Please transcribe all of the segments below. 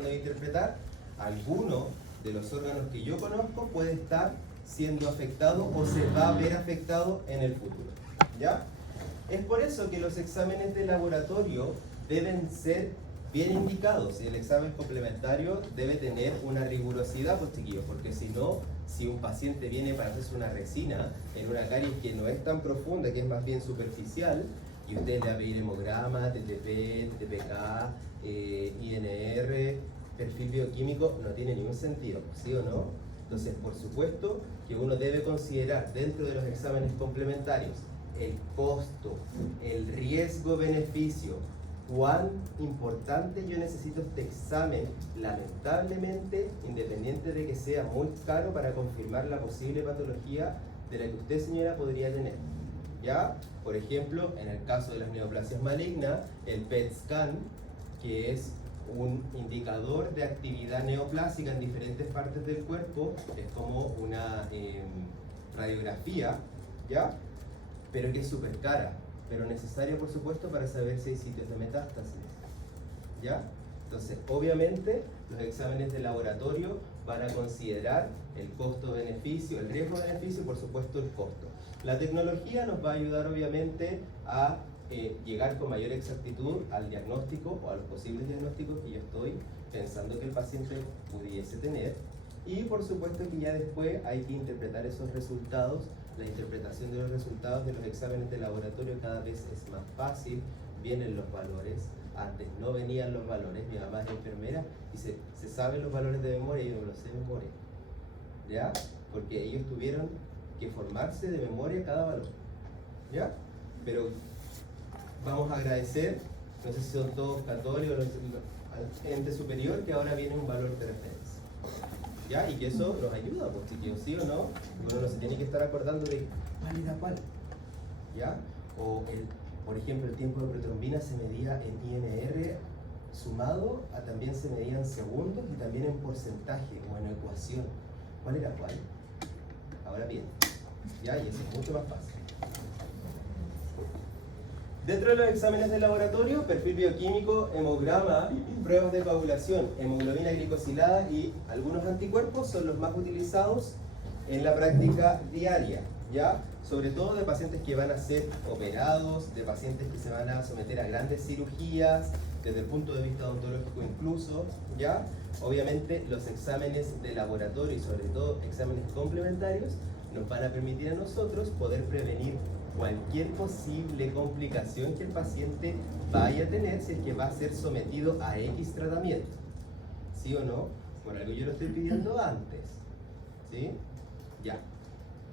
de interpretar, alguno de los órganos que yo conozco puede estar siendo afectado o se va a ver afectado en el futuro, ¿ya? Es por eso que los exámenes de laboratorio deben ser bien indicados y el examen complementario debe tener una rigurosidad, pues chiquillos, porque si no, si un paciente viene para hacerse una resina en una caries que no es tan profunda, que es más bien superficial, y usted le va a pedir hemograma, TTP, TTPK, INR, perfil bioquímico, no tiene ningún sentido, ¿sí o no? Entonces, por supuesto que uno debe considerar dentro de los exámenes complementarios el costo, el riesgo-beneficio, cuán importante yo necesito este examen, lamentablemente, independiente de que sea muy caro para confirmar la posible patología de la que usted, señora, podría tener. ¿Ya? Por ejemplo, en el caso de las neoplasias malignas, el PET scan, que es un indicador de actividad neoplásica en diferentes partes del cuerpo, es como una radiografía, ¿ya? Pero que es súper cara, pero necesaria por supuesto para saber si hay sitios de metástasis, ¿ya? Entonces, obviamente, los exámenes de laboratorio van a considerar el costo-beneficio, el riesgo-beneficio y por supuesto el costo. La tecnología nos va a ayudar obviamente a llegar con mayor exactitud al diagnóstico o a los posibles diagnósticos que yo estoy pensando que el paciente pudiese tener, y por supuesto que ya después hay que interpretar esos resultados. La interpretación de los resultados de los exámenes de laboratorio cada vez es más fácil, vienen los valores, antes no venían los valores, mi mamá es enfermera y se saben los valores de memoria y yo no los sé de memoria, ¿ya? Porque ellos tuvieron que formarse de memoria cada valor, ¿ya? Pero vamos a agradecer, no sé si son todos católicos, al ente superior, que ahora viene un valor de referencia, ¿ya? Y que eso nos ayuda, pues chiquillos, ¿sí o no? Uno no se tiene que estar acordando de cuál era cuál, ¿ya? O por ejemplo, el tiempo de protrombina se medía en INR sumado a también se medía en segundos y también en porcentaje o en ecuación. ¿Cuál era cuál? Ahora bien, ¿ya? Y eso es mucho más fácil. Dentro de los exámenes de laboratorio, perfil bioquímico, hemograma, pruebas de coagulación, hemoglobina glicosilada y algunos anticuerpos son los más utilizados en la práctica diaria, ¿ya? Sobre todo de pacientes que van a ser operados, de pacientes que se van a someter a grandes cirugías, desde el punto de vista odontológico incluso, ¿ya? Obviamente los exámenes de laboratorio y sobre todo exámenes complementarios nos van a permitir a nosotros poder prevenir cualquier posible complicación que el paciente vaya a tener si es que va a ser sometido a X tratamiento, ¿sí o no? Por algo yo lo estoy pidiendo antes, ¿sí? Ya.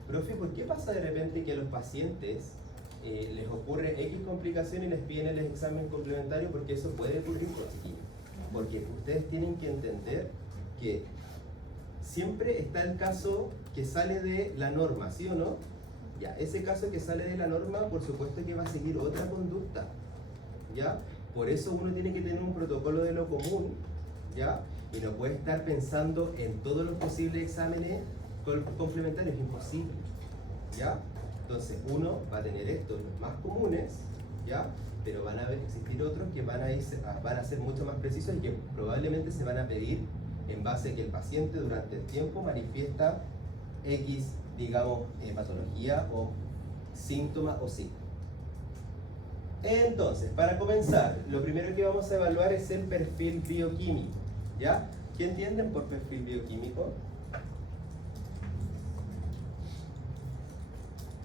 Profe, ¿por qué pasa de repente que a los pacientes les ocurre X complicación y les piden el examen complementario? Porque eso puede ocurrir, chiquillos. Porque ustedes tienen que entender que siempre está el caso que sale de la norma, ¿sí o no? Ya, ese caso que sale de la norma, por supuesto que va a seguir otra conducta, ¿ya? Por eso uno tiene que tener un protocolo de lo común, ¿ya? Y no puede estar pensando en todos los posibles exámenes complementarios, es imposible, ¿ya? Entonces uno va a tener estos, los más comunes, ¿ya? Pero van a existir otros que van a ser mucho más precisos y que probablemente se van a pedir en base a que el paciente durante el tiempo manifiesta X, digamos, patología o síntoma o signo. Entonces, para comenzar, lo primero que vamos a evaluar es el perfil bioquímico, ¿ya? ¿Qué entienden por perfil bioquímico?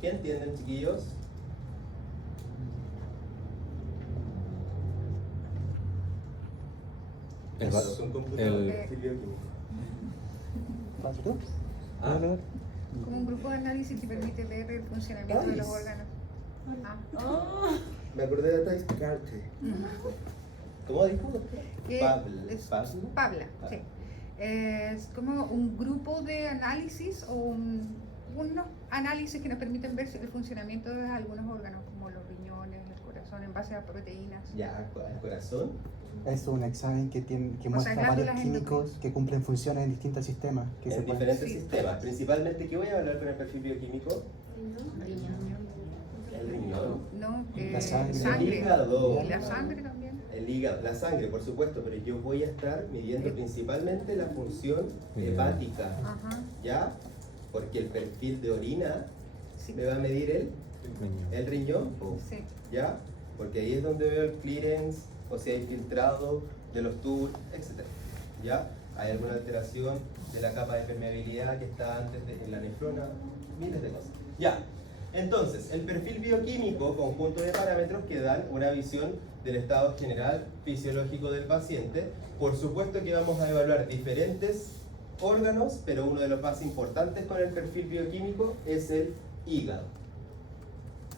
¿Qué entienden, chiquillos? Es un computador de perfil bioquímico. ¿Ah? Como un grupo de análisis que permite ver el funcionamiento de los órganos. Me acordé de Thais Carte. ¿Cómo dijo? Pabla, sí. Es como un grupo de análisis o unos análisis que nos permiten ver el funcionamiento de algunos órganos, como los riñones, el corazón, en base a proteínas. Ya, ¿el corazón? Es un examen que muestra varios químicos que cumplen funciones en distintos sistemas. En diferentes sistemas. Principalmente, ¿qué voy a evaluar con el perfil bioquímico? El riñón. No, la sangre. sangre. El hígado. Y la sangre también. el hígado, la sangre, por supuesto, pero yo voy a estar midiendo principalmente la función hepática, ¿ya? Porque el perfil de orina me va a medir el riñón, ¿ya? Porque ahí es donde veo el clearance, o si hay filtrado de los tubos, etc. ¿Ya? Hay alguna alteración de la capa de permeabilidad que está antes en la nefrona, miles de cosas. Ya, entonces, el perfil bioquímico, conjunto de parámetros que dan una visión del estado general fisiológico del paciente. Por supuesto que vamos a evaluar diferentes órganos, pero uno de los más importantes con el perfil bioquímico es el hígado.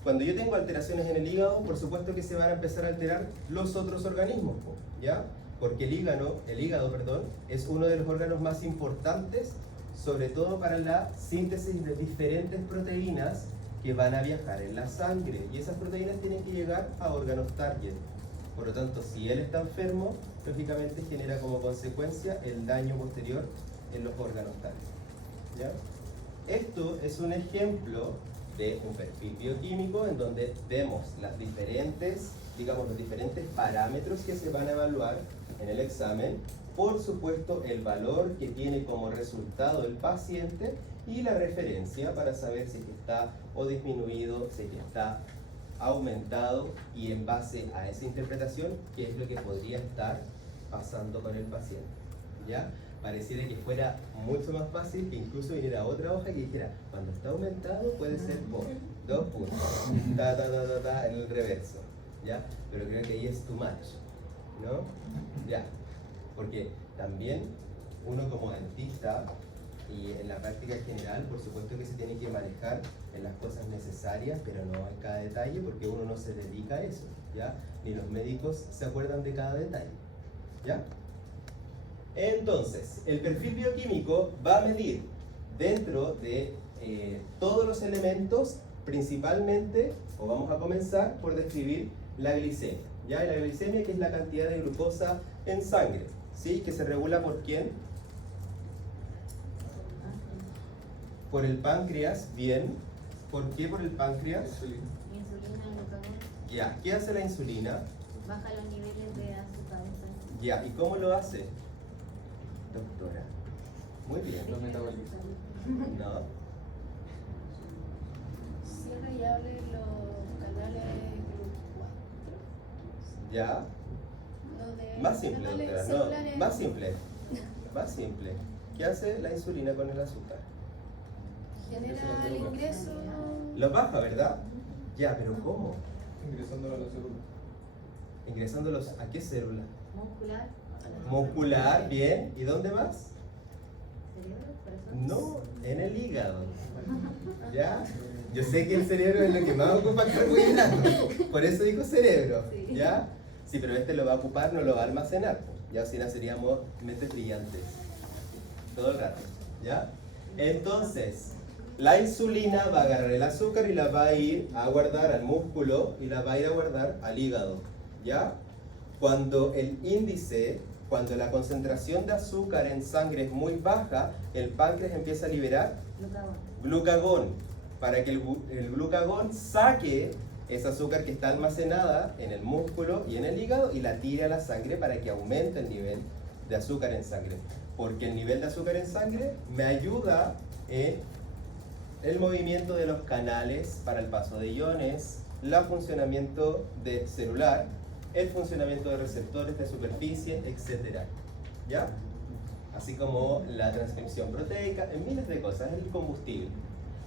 Cuando yo tengo alteraciones en el hígado, por supuesto que se van a empezar a alterar los otros organismos, ¿ya? Porque el hígado, es uno de los órganos más importantes, sobre todo para la síntesis de diferentes proteínas que van a viajar en la sangre, y esas proteínas tienen que llegar a órganos target. Por lo tanto, si él está enfermo, lógicamente genera como consecuencia el daño posterior en los órganos target, ¿ya? Esto es un ejemplo de un perfil bioquímico en donde vemos las diferentes, los diferentes parámetros que se van a evaluar en el examen, por supuesto el valor que tiene como resultado el paciente y la referencia para saber si está o disminuido, si está aumentado, y en base a esa interpretación, qué es lo que podría estar pasando con el paciente, ¿ya? Pareciera que fuera mucho más fácil que incluso viniera otra hoja que dijera, cuando está aumentado puede ser por 2 puntos, en el reverso, ¿ya? Pero creo que ahí es too much, ¿no? Ya, porque también uno como dentista y en la práctica general, por supuesto que se tiene que manejar en las cosas necesarias, pero no en cada detalle, porque uno no se dedica a eso, ¿ya? Ni los médicos se acuerdan de cada detalle, ¿ya? Entonces, el perfil bioquímico va a medir dentro de todos los elementos, principalmente, o vamos a comenzar por describir la glicemia, ¿ya? Y la glicemia, que es la cantidad de glucosa en sangre, ¿sí? Que se regula por ¿quién? Por el páncreas, bien. ¿Por qué por el páncreas? Insulina, glucagón. Ya, ¿qué hace la insulina? Baja los niveles de azúcar en sangre. Ya, ¿y cómo lo hace? Doctora. Muy bien. Lo metaboliza. No. Cierra y abre los canales GLUT4. Ya. Más simple, doctora. No, más simple. Más simple. ¿Qué hace la insulina con el azúcar? Genera el ingreso. Lo baja, ¿verdad? Ya, pero ¿cómo? Ingresándolo a la célula. Ingresándolos a qué célula? Muscular. Muscular, bien. ¿Y dónde más? Cerebro, corazón. No, en el hígado. ¿Ya? Yo sé que el cerebro es lo que más ocupa carbohidratos, por eso digo cerebro, ¿ya? Sí, pero este lo va a ocupar, no lo va a almacenar, ya si no seríamos mentes brillantes todo el rato, ¿ya? Entonces, la insulina va a agarrar el azúcar y la va a ir a guardar al músculo y la va a ir a guardar al hígado, ¿ya? Cuando el índice, cuando la concentración de azúcar en sangre es muy baja, el páncreas empieza a liberar glucagón, para que el glucagón saque esa azúcar que está almacenada en el músculo y en el hígado y la tire a la sangre para que aumente el nivel de azúcar en sangre. Porque el nivel de azúcar en sangre me ayuda en el movimiento de los canales para el paso de iones, el funcionamiento celular, el funcionamiento de receptores de superficie, etc. ¿Ya? Así como la transcripción proteica, en miles de cosas, el combustible.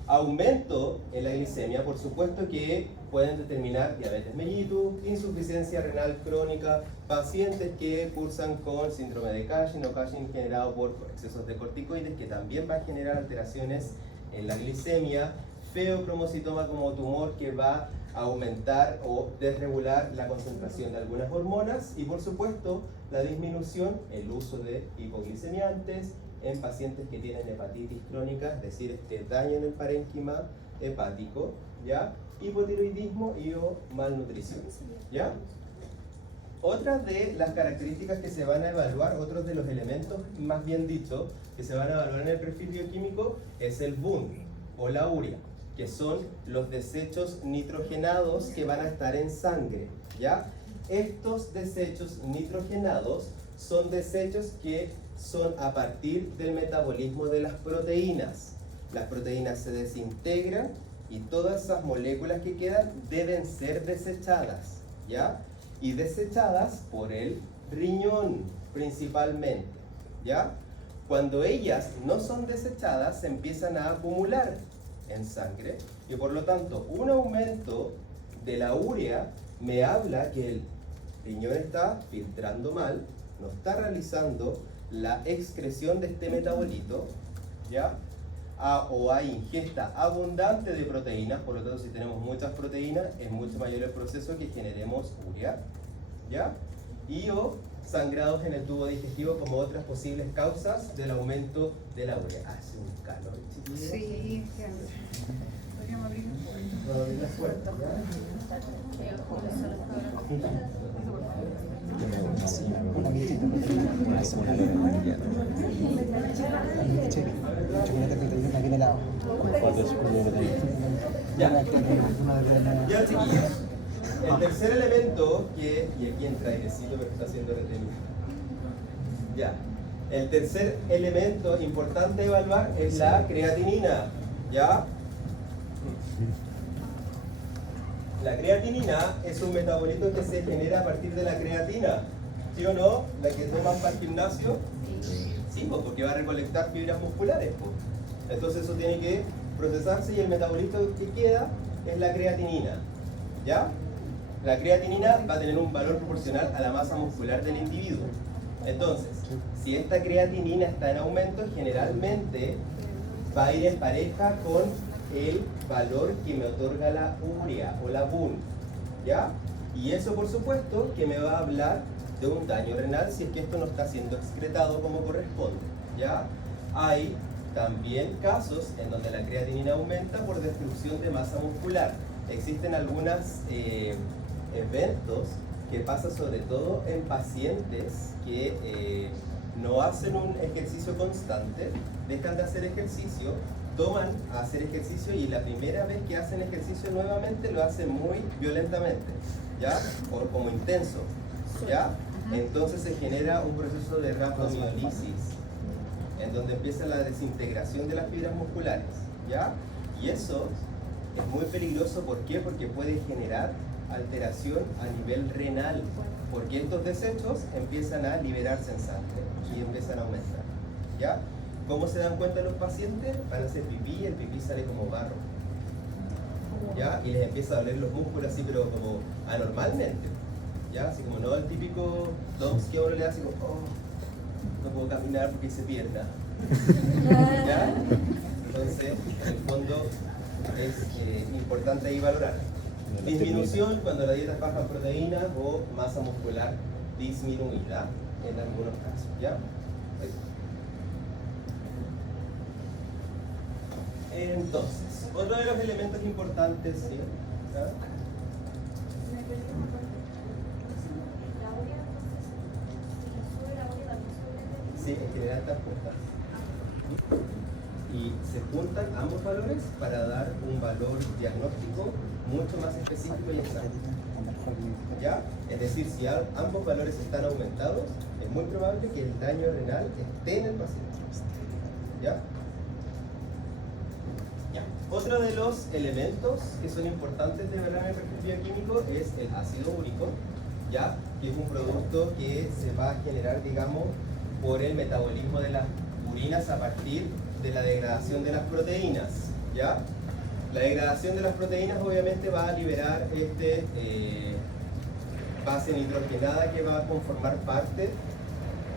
Aumento en la glicemia, por supuesto que pueden determinar diabetes mellitus, insuficiencia renal crónica, pacientes que cursan con síndrome de Cushing o Cushing generado por excesos de corticoides, que también va a generar alteraciones en la glicemia, feocromocitoma como tumor que va a aumentar o desregular la concentración de algunas hormonas, y por supuesto la disminución, el uso de hipoglicemiantes en pacientes que tienen hepatitis crónica, es decir, daño en el parénquima hepático, ¿ya? Hipotiroidismo y o malnutrición, ¿ya? Otras de las características que se van a evaluar, otros de los elementos, más bien dicho, que se van a evaluar en el perfil bioquímico es el BUN o la urea, que son los desechos nitrogenados que van a estar en sangre, ¿ya? estos desechos nitrogenados son desechos que son a partir del metabolismo de las proteínas. Las proteínas se desintegran y todas esas moléculas que quedan deben ser desechadas, ¿ya? Y desechadas por el riñón principalmente, ¿ya? Cuando ellas no son desechadas, se empiezan a acumular en sangre y por lo tanto un aumento de la urea me habla que el riñón está filtrando mal, no está realizando la excreción de este metabolito, ¿ya? O hay ingesta abundante de proteínas, por lo tanto si tenemos muchas proteínas es mucho mayor el proceso que generemos urea, ¿ya? Y o sangrados en el tubo digestivo como otras posibles causas del aumento de la urea. Hace un calor, chiquillos. Sí, podríamos abrir la puerta. No, abrir la puerta, ¿ya? Una galletita chocolate proteína bien helado. Ya, ya chiquillos. El tercer elemento que, y aquí entra airecito pero está haciendo retenido. Ya. El tercer elemento importante a evaluar es la creatinina. ¿Ya? La creatinina es un metabolito que se genera a partir de la creatina. ¿Sí o no? La que toman para el gimnasio. Sí, pues, porque va a recolectar fibras musculares. Pues. Entonces eso tiene que procesarse y el metabolito que queda es la creatinina. ¿Ya? La creatinina va a tener un valor proporcional a la masa muscular del individuo. Entonces, si esta creatinina está en aumento, generalmente va a ir en pareja con el valor que me otorga la urea o la BUN, ¿ya? Y eso, por supuesto, que me va a hablar de un daño renal si es que esto no está siendo excretado como corresponde, ¿ya? Hay también casos en donde la creatinina aumenta por destrucción de masa muscular. Existen algunos eventos que pasa sobre todo en pacientes que no hacen un ejercicio constante, dejan de hacer ejercicio, toman a hacer ejercicio y la primera vez que hacen ejercicio nuevamente lo hacen muy violentamente, ¿ya? O como intenso, ¿ya? Entonces se genera un proceso de rhabdomiolisis, en donde empieza la desintegración de las fibras musculares, ¿ya? Y eso es muy peligroso, ¿por qué? Porque puede generar alteración a nivel renal, porque estos desechos empiezan a liberarse en sangre y empiezan a aumentar, ¿ya? ¿Cómo se dan cuenta los pacientes? Van a hacer pipí y el pipí sale como barro, ¿ya? Y les empieza a doler los músculos así, pero como anormalmente, ¿ya? Así como no el típico DOMS que a uno le da así como, oh, no puedo caminar porque hice pierna, ¿ya? Entonces, en el fondo es importante ahí valorar. Disminución cuando la dieta es baja en proteínas o masa muscular disminuida en algunos casos, ¿ya? Entonces, otro de los elementos importantes, ¿sí? ¿Ya? Sí, en general están juntas. Y se juntan ambos valores para dar un valor diagnóstico mucho más específico y exacto. ¿Ya? Es decir, si ambos valores están aumentados, es muy probable que el daño renal esté en el paciente. ¿Ya? Ya. Otro de los elementos que son importantes de evaluar en el perfil bioquímico es el ácido úrico, ¿ya? Que es un producto que se va a generar, digamos, por el metabolismo de las urinas a partir de la degradación de las proteínas, ¿ya? La degradación de las proteínas obviamente va a liberar base nitrogenada que va a conformar parte,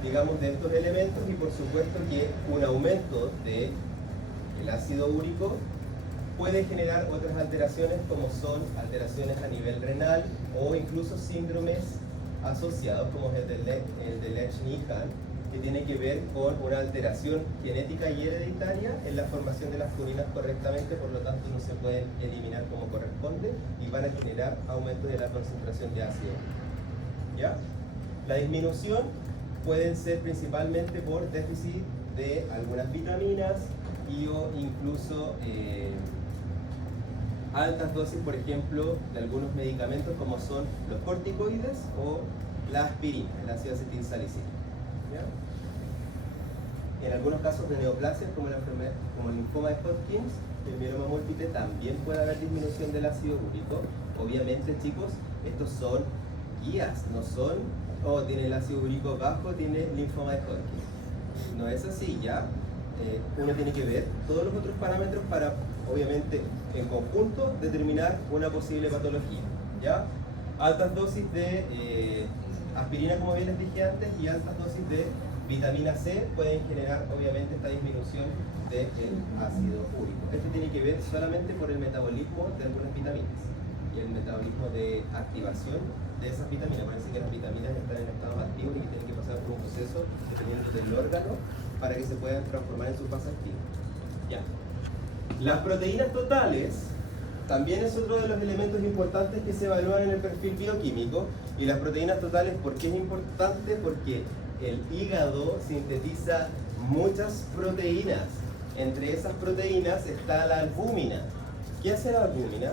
digamos, de estos elementos y por supuesto que un aumento del ácido úrico puede generar otras alteraciones como son alteraciones a nivel renal o incluso síndromes asociados como el de Lesch-Nyhan, que tiene que ver con una alteración genética y hereditaria en la formación de las purinas correctamente, por lo tanto no se pueden eliminar como corresponde y van a generar aumento de la concentración de ácido. ¿Ya? La disminución puede ser principalmente por déficit de algunas vitaminas y o incluso altas dosis, por ejemplo, de algunos medicamentos como son los corticoides o la aspirina, el ácido acetilsalicílico. En algunos casos de neoplasias como la enfermedad, como el linfoma de Hodgkins, el mieloma múltiple, también puede haber disminución del ácido úrico. Obviamente, chicos, estos son guías, no son, oh, tiene el ácido úrico bajo, tiene linfoma de Hodgkins. No es así, ¿ya? Uno tiene que ver todos los otros parámetros para, obviamente, en conjunto, determinar una posible patología, ¿ya? Altas dosis de aspirina, como bien les dije antes, y altas dosis de vitamina C pueden generar, obviamente, esta disminución del ácido úrico. Esto tiene que ver solamente por el metabolismo de algunas vitaminas y el metabolismo de activación de esas vitaminas. Parece que las vitaminas están en estados activos y que tienen que pasar por un proceso dependiendo del órgano para que se puedan transformar en su fase activa. Ya. Las proteínas totales también es otro de los elementos importantes que se evalúan en el perfil bioquímico. Y las proteínas totales, ¿por qué es importante? Porque el hígado sintetiza muchas proteínas. Entre esas proteínas está la albúmina. ¿Qué hace la albúmina?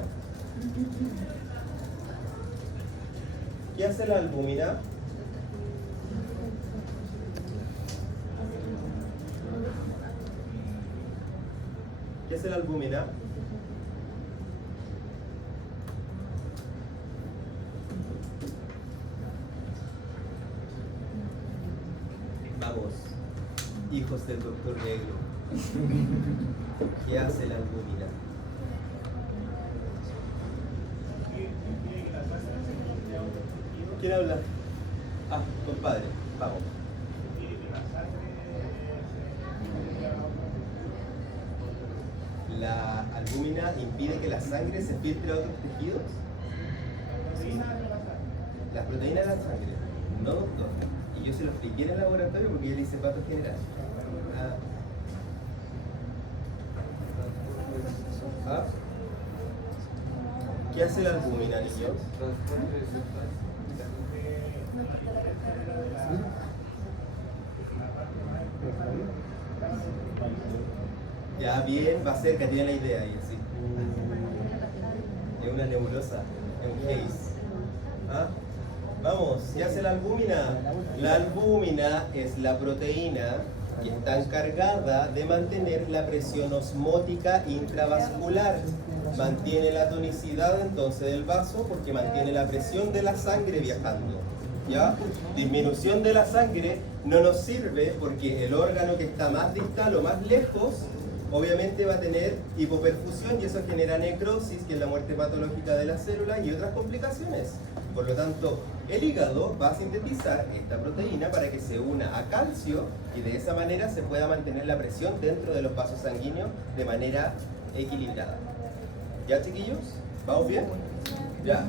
¿Qué hace la albúmina? ¿Qué hace la albúmina? Vamos, hijos del doctor Negro. ¿Qué hace la albúmina? ¿Quién habla? Ah, compadre, vamos. ¿La albúmina impide que la sangre se filtre a otros tejidos? Las proteínas de la sangre, no doctor. Y yo se lo expliqué en el laboratorio porque yo le hice pato general. ¿Ah? ¿Qué hace la albúmina, niños? Ya bien, va cerca, tiene la idea ahí, sí. Es una nebulosa, es un haze. ¿Ah? Vamos, ¿qué hace la albúmina? La albúmina es la proteína que está encargada de mantener la presión osmótica intravascular. Mantiene la tonicidad entonces del vaso porque mantiene la presión de la sangre viajando. ¿Ya? Disminución de la sangre no nos sirve porque el órgano que está más distal o más lejos obviamente va a tener hipoperfusión y eso genera necrosis, que es la muerte patológica de la célula, y otras complicaciones. Por lo tanto, el hígado va a sintetizar esta proteína para que se una a calcio y de esa manera se pueda mantener la presión dentro de los vasos sanguíneos de manera equilibrada. ¿Ya, chiquillos? ¿Vamos bien? Ya.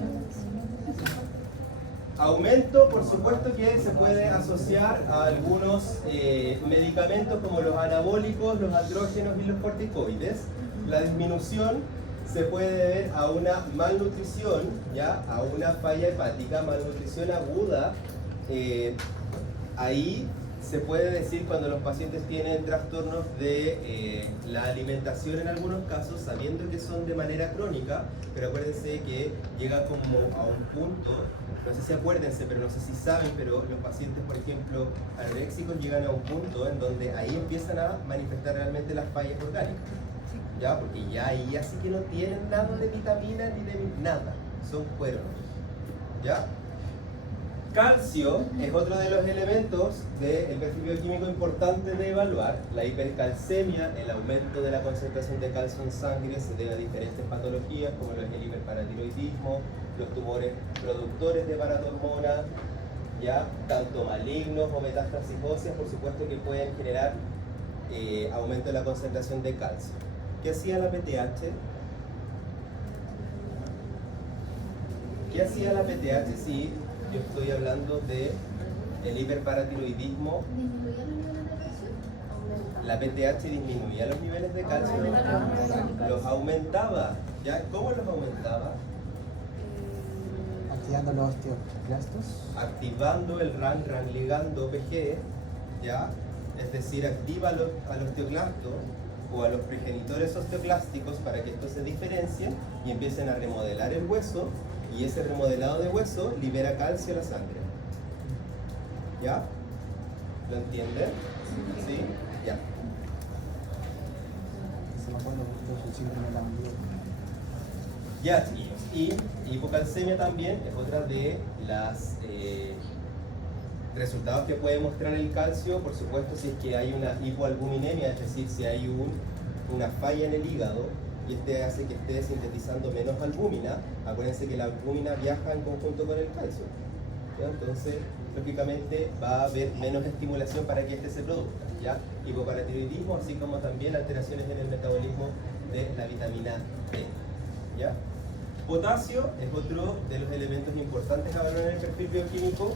Aumento, por supuesto que se puede asociar a algunos medicamentos como los anabólicos, los andrógenos y los corticoides. La disminución se puede deber a una malnutrición, ¿ya? A una falla hepática, malnutrición aguda. Ahí se puede decir cuando los pacientes tienen trastornos de la alimentación en algunos casos, sabiendo que son de manera crónica, pero acuérdense que llega como a un punto, no sé si acuérdense, pero no sé si saben, pero los pacientes, por ejemplo, anoréxicos llegan a un punto en donde ahí empiezan a manifestar realmente las fallas orgánicas, ¿ya? Porque ya ahí así que no tienen nada de vitamina ni de nada, son cuernos, ¿ya? Calcio es otro de los elementos del perfil bioquímico importante de evaluar. La hipercalcemia, el aumento de la concentración de calcio en sangre, se debe a diferentes patologías como lo es el hiperparatiroidismo, los tumores productores de paratormona, ya tanto malignos o metástasis óseas, por supuesto que pueden generar aumento de la concentración de calcio. ¿Qué hacía la PTH? ¿Qué hacía la PTH? Sí, yo estoy hablando de el hiperparatiroidismo. ¿Disminuía los niveles de presión? La PTH disminuía los niveles de calcio, los aumentaba. ¿Ya? ¿Cómo los aumentaba? Activando los osteoclastos. Activando el RAN ligando PG, ¿ya? Es decir, activa al osteoclasto o a los progenitores osteoclásticos para que estos se diferencien y empiecen a remodelar el hueso, y ese remodelado de hueso libera calcio a la sangre. ¿Ya? ¿Lo entienden? ¿Sí? Ya. Se me acuerdo mucho del síndrome de la mandíbula. Ya, chiquillos. Y hipocalcemia también es otra de las resultados que puede mostrar el calcio, por supuesto, si es que hay una hipoalbuminemia, es decir, si hay una falla en el hígado y este hace que esté sintetizando menos albúmina. Acuérdense que la albúmina viaja en conjunto con el calcio, ¿ya? Entonces, lógicamente va a haber menos estimulación para que este se produzca, ¿ya? Hipoparatiroidismo, así como también alteraciones en el metabolismo de la vitamina D, ¿ya? Potasio es otro de los elementos importantes a evaluar en el perfil bioquímico.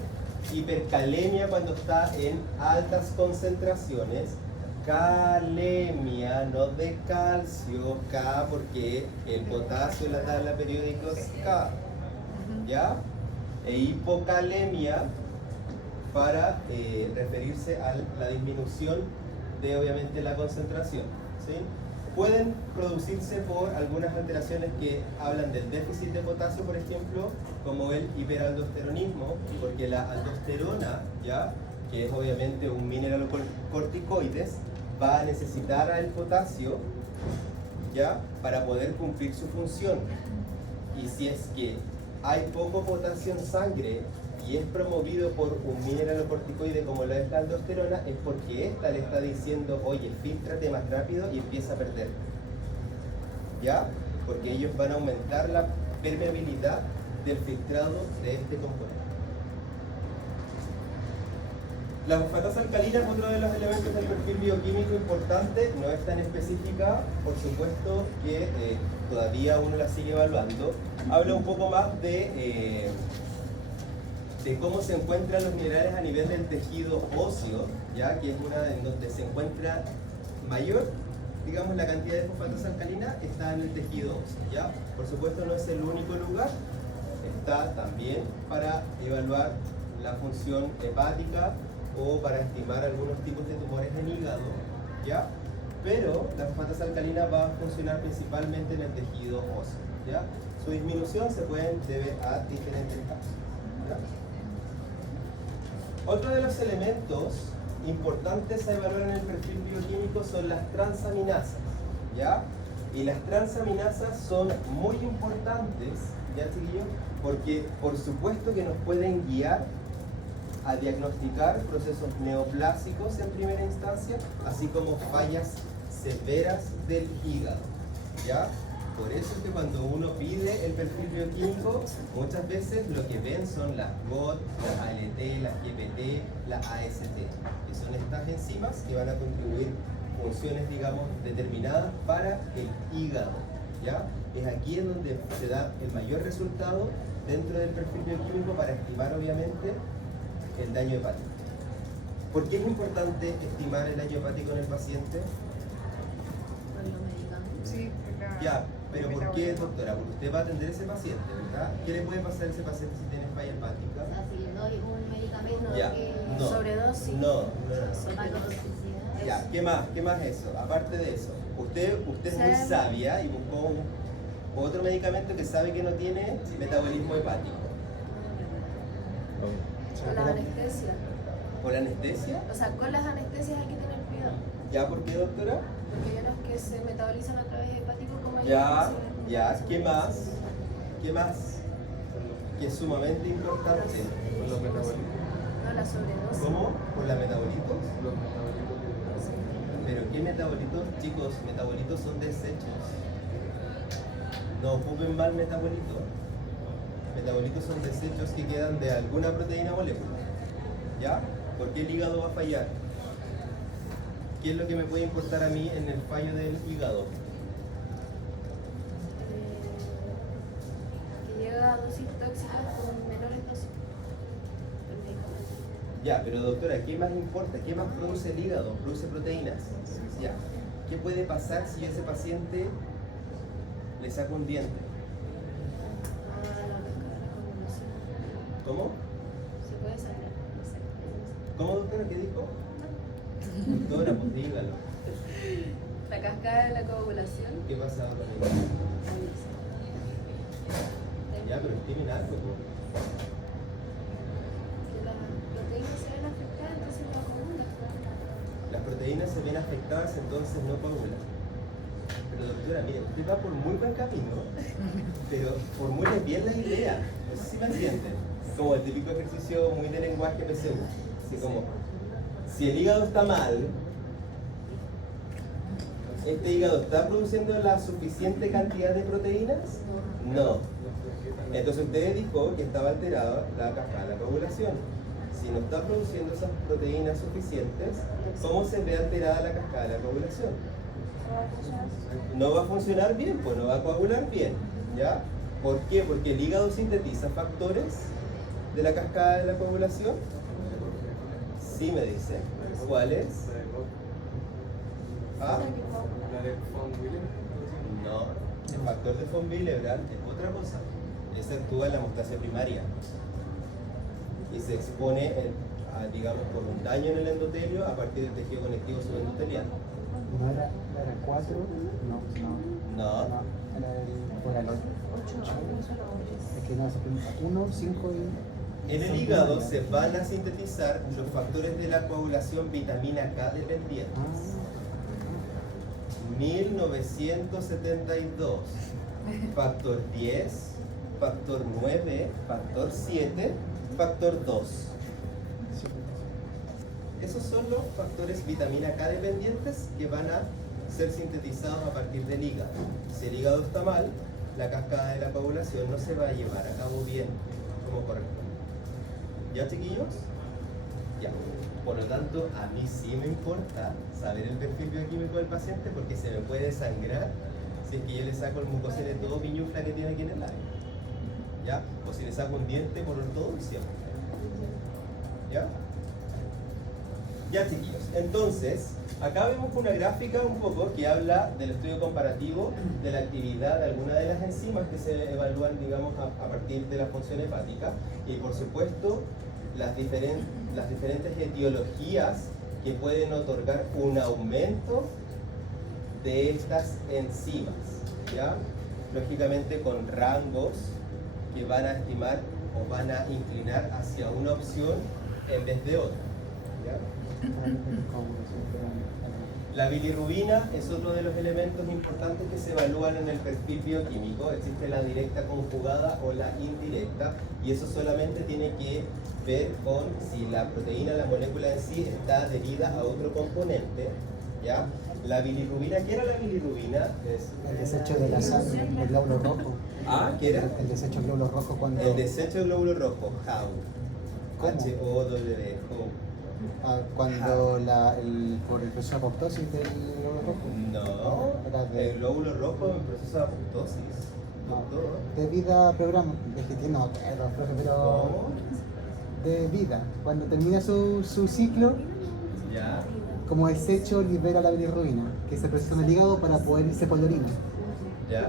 Hipercalemia cuando está en altas concentraciones. Calemia, no de calcio, K, porque el potasio en la tabla periódica es K, ¿ya? E hipocalemia para referirse a la disminución de, obviamente, la concentración, ¿sí? Pueden producirse por algunas alteraciones que hablan del déficit de potasio, por ejemplo, como el hiperaldosteronismo, porque la aldosterona, ¿ya?, que es obviamente un mineralocorticoides, va a necesitar al potasio, ¿ya?, para poder cumplir su función. Y si es que hay poco potasio en sangre y es promovido por un mineralocorticoide como lo es la aldosterona, es porque ésta le está diciendo, oye, fíltrate más rápido y empieza a perder. ¿Ya? Porque ellos van a aumentar la permeabilidad del filtrado de este componente. La fosfatasa alcalina es otro de los elementos del perfil bioquímico importante, no es tan específica, por supuesto que todavía uno la sigue evaluando. Habla un poco más de cómo se encuentran los minerales a nivel del tejido óseo, ya que es una en donde se encuentra mayor, digamos, la cantidad de fosfatasa alcalina está en el tejido óseo, ya. Por supuesto no es el único lugar, está también para evaluar la función hepática o para estimar algunos tipos de tumores en hígado, ya. Pero la fosfatasa alcalina va a funcionar principalmente en el tejido óseo, ya. Su disminución se puede deber a diferentes casos, ¿ya? Otro de los elementos importantes a evaluar en el perfil bioquímico son las transaminasas, ¿ya? Y las transaminasas son muy importantes, ¿ya, chiquillos? Porque por supuesto que nos pueden guiar a diagnosticar procesos neoplásicos en primera instancia, así como fallas severas del hígado, ¿ya? Por eso es que cuando uno pide el perfil bioquímico, muchas veces lo que ven son las GOT, las ALT, las GPT, las AST, que son estas enzimas que van a contribuir funciones, digamos, determinadas para el hígado, ¿ya? Es aquí en donde se da el mayor resultado dentro del perfil bioquímico para estimar, obviamente, el daño hepático. ¿Por qué es importante estimar el daño hepático en el paciente? Por los medicamentos. Sí, Ya, pero ¿por qué, doctora? Porque usted va a atender a ese paciente, ¿verdad? ¿Qué le puede pasar a ese paciente si tiene falla hepática? O sea, si le doy un medicamento Ya, que no. Sobredosis. No. hepatotoxicidad, Ya, ¿qué más eso? Aparte de eso, usted es muy sabia y buscó otro medicamento que sabe que no tiene metabolismo hepático. Con las anestesias. ¿O la anestesia? O sea, con las anestesias hay que tener cuidado. ¿Ya por qué, doctora? Porque hay unos que se metabolizan a través hepático como el Ya, ¿qué más? ¿Qué más? Que es sumamente importante. Con los metabolitos. No, la sobredosis. ¿Cómo? ¿Con la metabolitos? Los metabolitos de ¿Pero qué metabolitos? Chicos, metabolitos son desechos. No ocupen mal metabolitos. Metabolitos son desechos que quedan de alguna proteína o molécula. ¿Ya? ¿Por qué el hígado va a fallar? ¿Qué es lo que me puede importar a mí en el fallo del hígado? Que llega a dosis tóxicas con menores dosis. El medicamento. Ya, pero doctora, ¿qué más importa? ¿Qué más produce el hígado? Produce proteínas. Ya. ¿Qué puede pasar si yo a ese paciente le saco un diente? ¿Cómo? Se puede sacar. ¿Cómo, doctora? ¿Qué dijo? Doctora, pues dígalo. La cascada de la coagulación. ¿Qué pasaba con ella? Ya, pero estimen algo, po. Que las proteínas se ven afectadas, entonces no coagulan. Las proteínas se ven afectadas, entonces no coagulan. Pero doctora, mire, usted va por muy buen camino, pero formule bien la idea. No sé si me entienden. Como el típico ejercicio muy de lenguaje PSU. Así como, si el hígado está mal, ¿este hígado está produciendo la suficiente cantidad de proteínas? No. Entonces usted dijo que estaba alterada la cascada de la coagulación. Si no está produciendo esas proteínas suficientes, ¿cómo se ve alterada la cascada de la coagulación? No va a funcionar bien, pues no va a coagular bien, ¿ya? ¿Por qué? Porque el hígado sintetiza factores de la cascada de la coagulación. Sí me dice. ¿Cuáles? ¿Ah? No, el factor de von Willebrand es otra cosa. Ese actúa en la hemostasia primaria y se expone, digamos, por un daño en el endotelio a partir del tejido conectivo subendoteliano. ¿No era 4? No. No. Era el 8. Es que no, 1, 5 y... En el hígado se van a sintetizar los factores de la coagulación vitamina K dependientes. 1972, factor 10, factor 9, factor 7, factor 2. Esos son los factores vitamina K dependientes que van a ser sintetizados a partir del hígado. Si el hígado está mal, la cascada de la coagulación no se va a llevar a cabo bien como corresponde. ¿Ya, chiquillos? Ya. Por lo tanto, a mí sí me importa saber el perfil bioquímico del paciente porque se me puede sangrar si es que yo le saco el mucosel todo piñufla que tiene aquí en el labio. ¿Ya? O si le saco un diente por ortodoncia. ¿Ya? Ya, chiquillos. Entonces, acá vemos una gráfica un poco que habla del estudio comparativo de la actividad de algunas de las enzimas que se evalúan, digamos, a partir de la función hepática y, por supuesto, las diferentes etiologías que pueden otorgar un aumento de estas enzimas, ¿ya? Lógicamente con rangos que van a estimar o van a inclinar hacia una opción en vez de otra, ¿ya? La bilirrubina es otro de los elementos importantes que se evalúan en el perfil bioquímico. Existe la directa conjugada o la indirecta y eso solamente tiene que ver con si la proteína, la molécula en sí está adherida a otro componente, ¿ya? La bilirrubina, ¿qué era la bilirrubina? El desecho de la sangre, el glóbulo rojo. Ah, ¿qué era? El desecho del glóbulo rojo cuando... El desecho del glóbulo rojo, HOW. ¿Cómo? H-O-W, cuando por el proceso de apoptosis del glóbulo rojo. No, Era de- el glóbulo rojo en proceso de apoptosis. Doctor. De vida programa, no, pero ¿Cómo? de vida. Cuando termina su ciclo, Ya. como desecho libera la bilirrubina, que se procesa en el hígado para poder irse por la orina. Ya.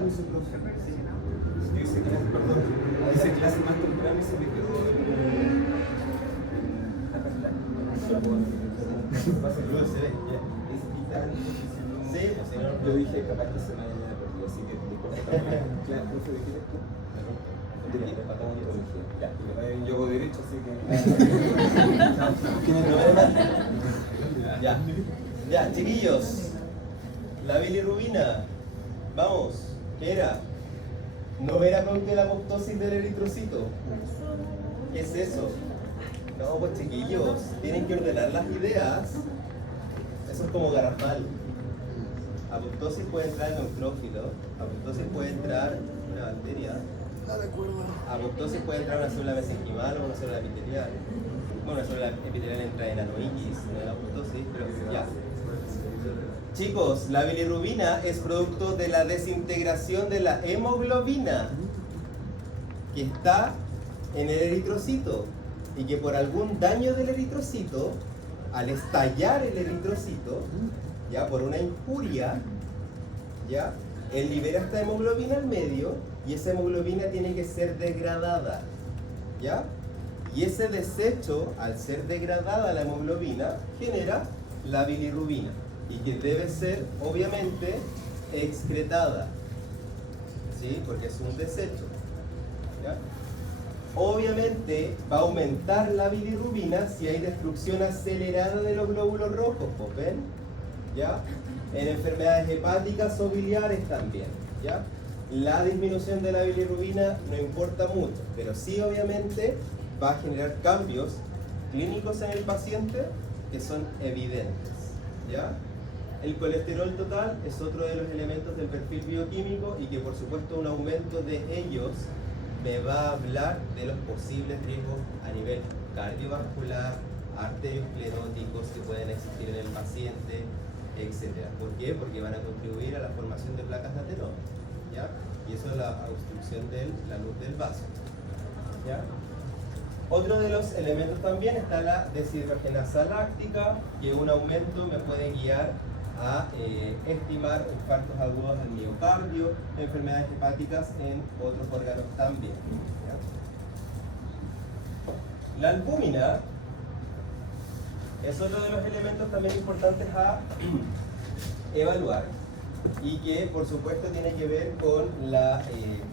Hice clase más temprano y se me quedó Sí, pues si no, yo dije capaz que se me haya perdido, así que claro, profe, ¿de qué eres tú? De patontología. Ya, yo hago derecho, así que... Ya. Ya, chiquillos. La bilirrubina. Vamos. ¿Qué era? ¿No era producto de la apoptosis del eritrocito? ¿Qué es eso? No, pues chiquillos, tienen que ordenar las ideas. Eso es como garrafal. Apoptosis puede entrar en neutrófilo, apoptosis puede entrar una bacteria, apoptosis puede entrar una célula mesenquimal o una célula epitelial. Bueno, una célula epitelial entra en anoiquis, no en apoptosis, pero ya. Chicos, la bilirrubina es producto de la desintegración de la hemoglobina que está en el eritrocito y que por algún daño del eritrocito, al estallar el eritrocito, ya por una injuria, ya, él libera esta hemoglobina al medio y esa hemoglobina tiene que ser degradada, ya, y ese desecho, al ser degradada la hemoglobina, genera la bilirrubina. y que debe ser obviamente excretada, ¿sí? Porque es un desecho, ¿ya? Obviamente va a aumentar la bilirrubina si hay destrucción acelerada de los glóbulos rojos, ¿ven? ¿Ya? En enfermedades hepáticas o biliares también, ¿ya? La disminución de la bilirrubina no importa mucho, pero sí obviamente va a generar cambios clínicos en el paciente que son evidentes, ¿ya? El colesterol total es otro de los elementos del perfil bioquímico y que por supuesto un aumento de ellos me va a hablar de los posibles riesgos a nivel cardiovascular, arterioscleróticos que pueden existir en el paciente, etc. ¿Por qué? Porque van a contribuir a la formación de placas de ateroma, ¿ya? Y eso es la obstrucción de la luz del vaso, ¿ya? Otro de los elementos también está la deshidrogenasa láctica, que un aumento me puede guiar a estimar infartos agudos del miocardio, enfermedades hepáticas en otros órganos también, ¿ya? La albúmina es otro de los elementos también importantes a evaluar y que por supuesto tiene que ver con la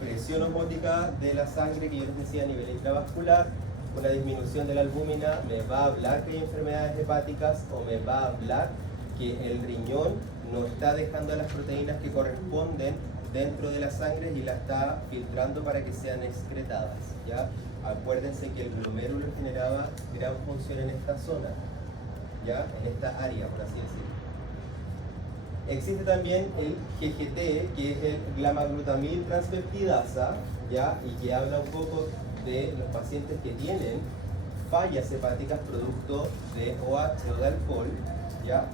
presión osmótica de la sangre que yo les decía a nivel intravascular. Una disminución de la albúmina me va a hablar que hay enfermedades hepáticas o me va a hablar que el riñón no está dejando las proteínas que corresponden dentro de la sangre y la está filtrando para que sean excretadas, ¿ya? Acuérdense que el glomérulo generaba gran función en esta zona, ¿ya? En esta área, por así decirlo. Existe también el GGT, que es el gamma-glutamil transpeptidasa, ¿ya? Y que habla un poco de los pacientes que tienen fallas hepáticas producto de OH o de alcohol, ¿ya?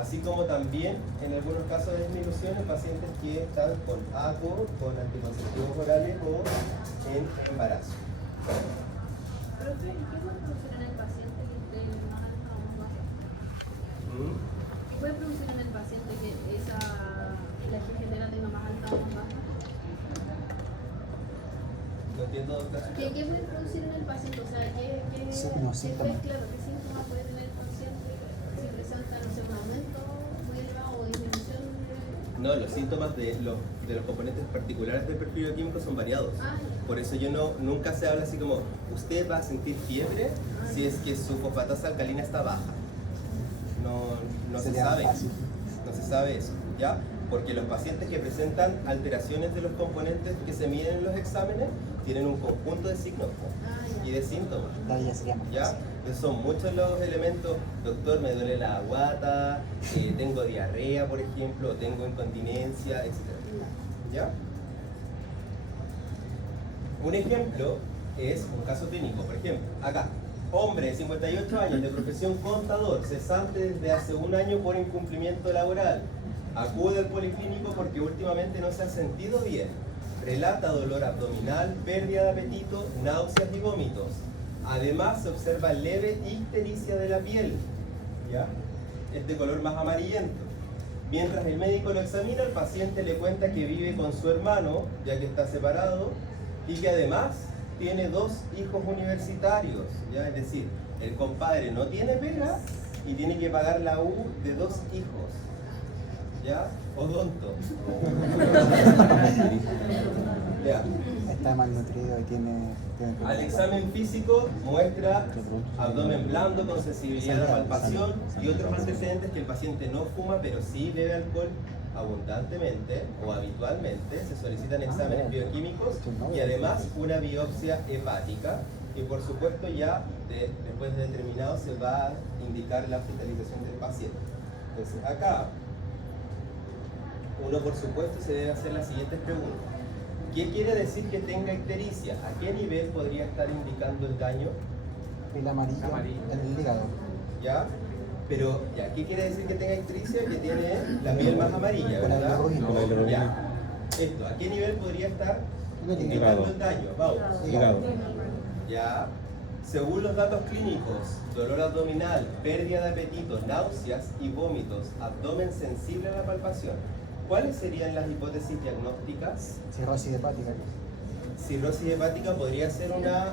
Así como también en algunos casos de disminución en pacientes que están con ACO, con anticonceptivos orales o en embarazo. Profe, ¿y qué puede producir en el paciente que esté más alta o más baja? ¿Qué puede producir en el paciente que la GGT tenga más alta o más baja? No entiendo, doctor. ¿Qué puede producir en el paciente? O sea, ¿qué Síntomas. síntomas puede tener el paciente si presenta, no sé, un aumento muy elevado o disminución de... No, los síntomas de los componentes particulares del perfil bioquímico son variados. Por eso yo nunca se habla así como, usted va a sentir fiebre si es que su fosfatasa alcalina está baja. No se sabe. No se sabe eso, ¿ya? Porque los pacientes que presentan alteraciones de los componentes que se miden en los exámenes tienen un conjunto de signos y de síntomas, ¿ya? Entonces son muchos los elementos, doctor, me duele la guata, tengo diarrea, por ejemplo, tengo incontinencia, etc. ¿Ya? Un ejemplo es un caso clínico, por ejemplo, acá, hombre de 58 años, de profesión contador, cesante desde hace un año por incumplimiento laboral, acude al policlínico porque últimamente no se ha sentido bien, relata dolor abdominal, pérdida de apetito, náuseas y vómitos. Además se observa leve ictericia de la piel, ¿ya? Es de color más amarillento. Mientras el médico lo examina, el paciente le cuenta que vive con su hermano, ya que está separado, y que además tiene 2 hijos universitarios, ¿ya? Es decir, el compadre no tiene pega y tiene que pagar la U de 2 hijos, ¿ya? Odonto. Ya. Está malnutrido y tiene Al examen físico muestra abdomen blando con sensibilidad a la palpación y otros antecedentes que el paciente no fuma, pero sí bebe alcohol abundantemente o habitualmente. Se solicitan exámenes bioquímicos y además una biopsia hepática, y por supuesto ya después de determinado se va a indicar la hospitalización del paciente. Entonces acá uno por supuesto se debe hacer las siguientes preguntas. ¿Qué quiere decir que tenga ictericia? ¿A qué nivel podría estar indicando el daño? El amarillo en el hígado. ¿Ya? Pero, ¿ya? ¿Qué quiere decir que tenga ictericia? Que tiene la piel más amarilla, ¿verdad? Ya. Esto, ¿a qué nivel podría estar indicando el daño? Vamos. ¿Ya? Según los datos clínicos, dolor abdominal, pérdida de apetito, náuseas y vómitos, abdomen sensible a la palpación. ¿Cuáles serían las hipótesis diagnósticas? Cirrosis hepática. Cirrosis hepática podría ser una...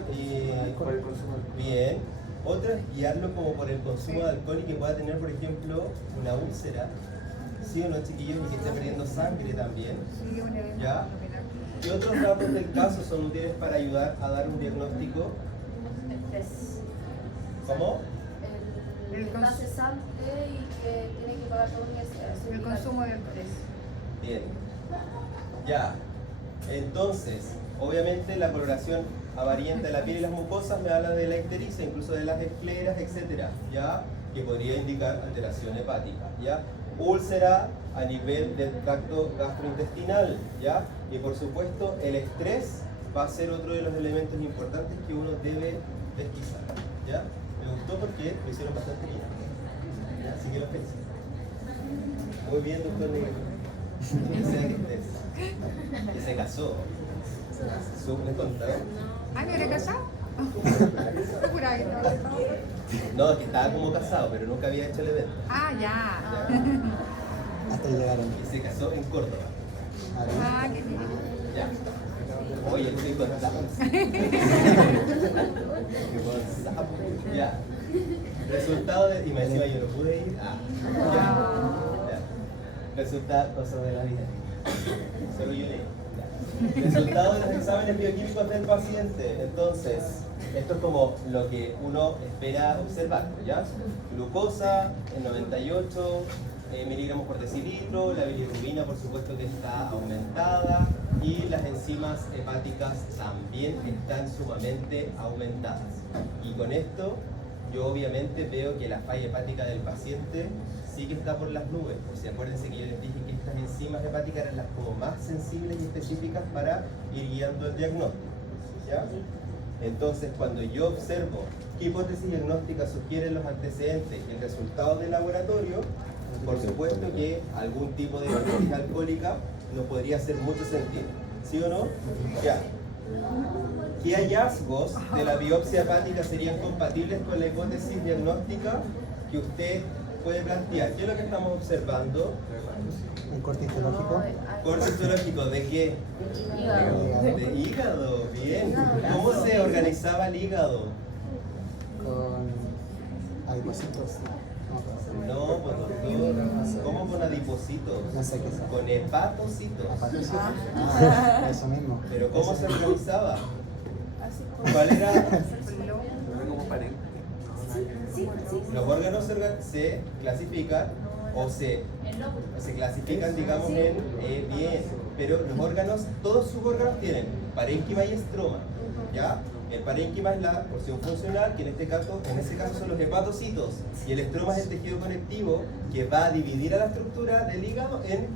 bien. Otra es guiarlo como por el consumo de alcohol y que pueda tener, por ejemplo, una úlcera, ¿sí o no, chiquillos? Y que esté perdiendo sangre también. Sí, un edema ¿Ya? abdominal. Y otros datos del caso son útiles para ayudar a dar un diagnóstico. ¿Cómo? El que está cesante y que tiene que pagar todo El consumo de alcohol. Bien. Ya. Entonces, obviamente la coloración amarillenta de la piel y las mucosas me habla de la ictericia, incluso de las escleras, etcétera, ¿ya? Que podría indicar alteración hepática, ¿ya? Úlcera a nivel del tracto gastrointestinal, ¿ya? Y por supuesto el estrés va a ser otro de los elementos importantes que uno debe pesquisar, ¿ya? Me gustó porque lo hicieron bastante bien, ¿ya? Así que lo pensé. Muy bien, doctor Miguel. Que se casó. ¿Me contaron? Ah, ¿no era casado? Juraba que estaba casado. No, es que estaba como casado, pero nunca había hecho el evento. Ah, ya. Ya. Hasta llegaron. Y se casó en Córdoba. Ah, qué bien. Ya. Oye, el chico está. Ya. Resultado de. Y me decía, yo no pude ir. Ah. Ya. Resultado, cosas de la vida. Solo yo leí. Resultado de los exámenes bioquímicos del paciente. Entonces, esto es como lo que uno espera observar, ¿ya? Glucosa en 98 miligramos por decilitro, la bilirrubina por supuesto que está aumentada y las enzimas hepáticas también están sumamente aumentadas. Y con esto yo obviamente veo que la falla hepática del paciente sí que está por las nubes. O sea, acuérdense que yo les dije que estas enzimas hepáticas eran las como más sensibles y específicas para ir guiando el diagnóstico, ¿ya? Entonces, cuando yo observo qué hipótesis diagnóstica sugieren los antecedentes y el resultado del laboratorio, por supuesto que algún tipo de hipótesis alcohólica no podría hacer mucho sentido, ¿sí o no? Ya. ¿Qué hallazgos de la biopsia hepática serían compatibles con la hipótesis diagnóstica que usted puede plantear? ¿Qué es lo que estamos observando? Un corte histológico. ¿Corte histológico de qué? Hígado. De hígado, bien. ¿Cómo se organizaba el hígado? Con adipocitos. No, pues doctor, ¿cómo con adipocitos? No sé qué es. Con hepatocitos. Apatocitos. Ah, eso mismo. ¿Pero cómo se organizaba? ¿Cuál era? Los órganos se clasifican o se clasifican, digamos, en bien, pero los órganos, todos sus órganos tienen parénquima y estroma, ¿ya? El parénquima es la porción funcional, que en este caso son los hepatocitos, y el estroma es el tejido conectivo que va a dividir a la estructura del hígado en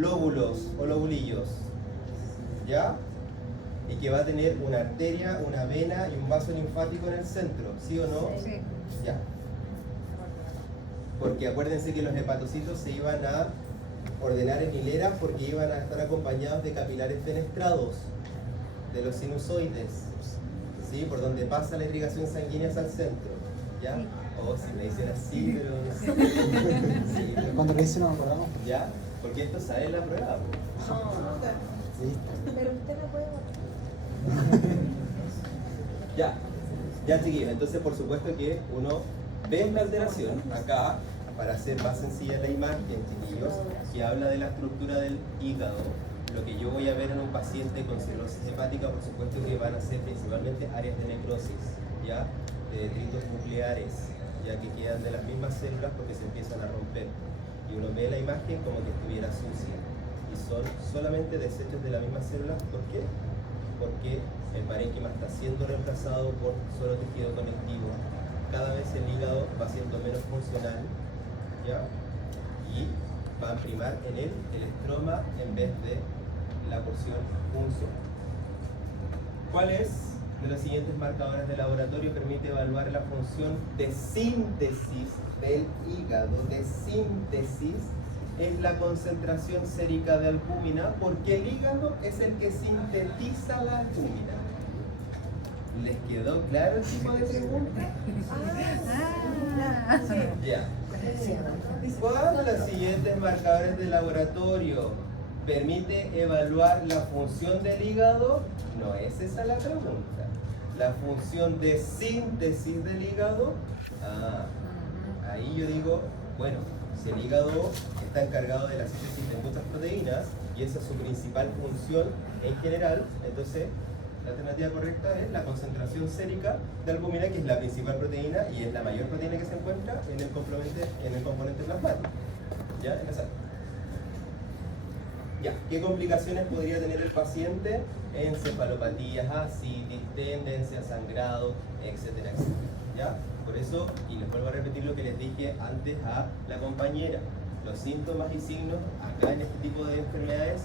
lóbulos o lobulillos, ¿ya? Y que va a tener una arteria, una vena y un vaso linfático en el centro, ¿sí o no? Sí. Ya. Porque acuérdense que los hepatocitos se iban a ordenar en hileras porque iban a estar acompañados de capilares fenestrados, de los sinusoides, ¿sí? Por donde pasa la irrigación sanguínea hacia el centro, ¿ya? O si me dicen así, pero... Sí. Cuando lo hice no me acordamos. ¿Ya? Porque esto sale en la prueba. Listo. Pero usted me puede Ya, chiquillos, entonces por supuesto que uno ve la alteración acá, para hacer más sencilla la imagen, chiquillos, que habla de la estructura del hígado. Lo que yo voy a ver en un paciente con cirrosis hepática, por supuesto que van a ser principalmente áreas de necrosis, ¿ya? De detritos nucleares, ya que quedan de las mismas células porque se empiezan a romper. Y uno ve la imagen como que estuviera sucia. Y son solamente desechos de las mismas células. ¿Por qué? Porque el parénquima está siendo reemplazado por solo tejido conectivo. Cada vez el hígado va siendo menos funcional, ¿ya? Y va a primar en él el estroma en vez de la porción funcional. ¿Cuáles de los siguientes marcadores de laboratorio permite evaluar la función de síntesis del hígado? De síntesis es la concentración sérica de albúmina, porque el hígado es el que sintetiza la albúmina. ¿Les quedó claro el tipo de pregunta? Ya. ¿Cuál de los siguientes marcadores de laboratorio permite evaluar la función del hígado? No es esa la pregunta. la función de síntesis del hígado, ahí yo digo, bueno, si el hígado está encargado de la síntesis de muchas proteínas y esa es su principal función en general, entonces la alternativa correcta es la concentración sérica de albúmina, que es la principal proteína y es la mayor proteína que se encuentra en el componente plasmático, ¿ya? En la sangre. Ya, ¿qué complicaciones podría tener el paciente? Encefalopatías, ascitis, tendencia a sangrado, etcétera, etcétera. ¿Ya? Por eso, y les vuelvo a repetir lo que les dije antes a la compañera, los síntomas y signos acá en este tipo de enfermedades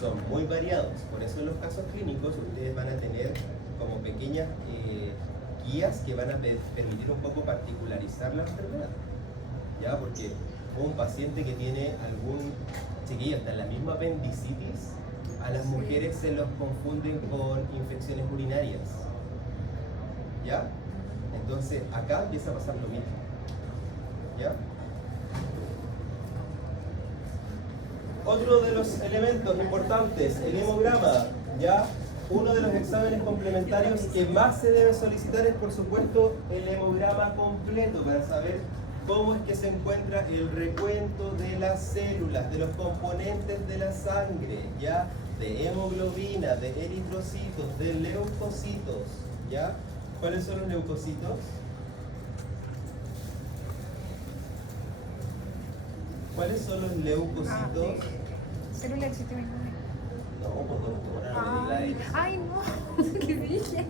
son muy variados. Por eso en los casos clínicos ustedes van a tener como pequeñas guías que van a permitir un poco particularizar la enfermedad. ¿Ya? Porque un paciente que tiene algún chiquillo, hasta la misma apendicitis, a las mujeres se los confunden con infecciones urinarias. ¿Ya? Entonces acá empieza a pasar lo mismo. ¿Ya? Otro de los elementos importantes, el hemograma. ¿Ya? Uno de los exámenes complementarios que más se debe solicitar es, por supuesto, el hemograma completo para saber cómo es que se encuentra el recuento de las células, de los componentes de la sangre, ¿ya? De hemoglobina, de eritrocitos, de leucocitos, ¿ya? ¿Cuáles son los leucocitos? ¿Cuáles son los leucocitos? Célula del sistema inmune. No, pues doctora, no me digáis. Ay, no, ¿qué dije?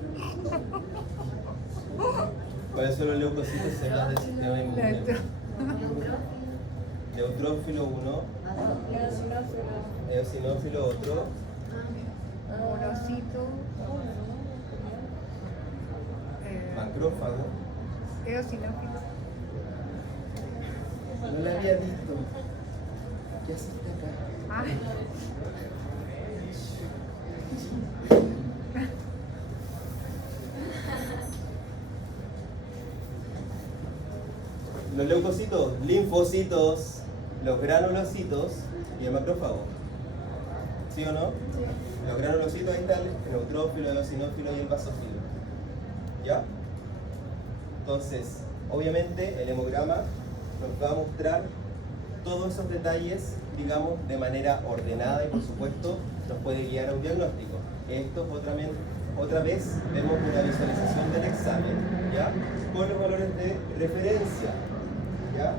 ¿Cuáles son los leucocitos? Células del sistema inmune. Neutrófilo 1, eosinófilo otro, Monocito, macrófago. eosinófilo. No la había visto. ¿Qué haces acá? Ay. Los leucocitos, linfocitos, los granulocitos y el macrófago. ¿Sí o no? Sí. Los granulocitos, ahí está el neutrófilo, el eosinófilo y el basófilo. ¿Ya? Entonces, obviamente el hemograma nos va a mostrar todos esos detalles, digamos, de manera ordenada y por supuesto nos puede guiar a un diagnóstico. Esto otra vez vemos una visualización del examen, ¿ya? Con los valores de referencia, ¿ya?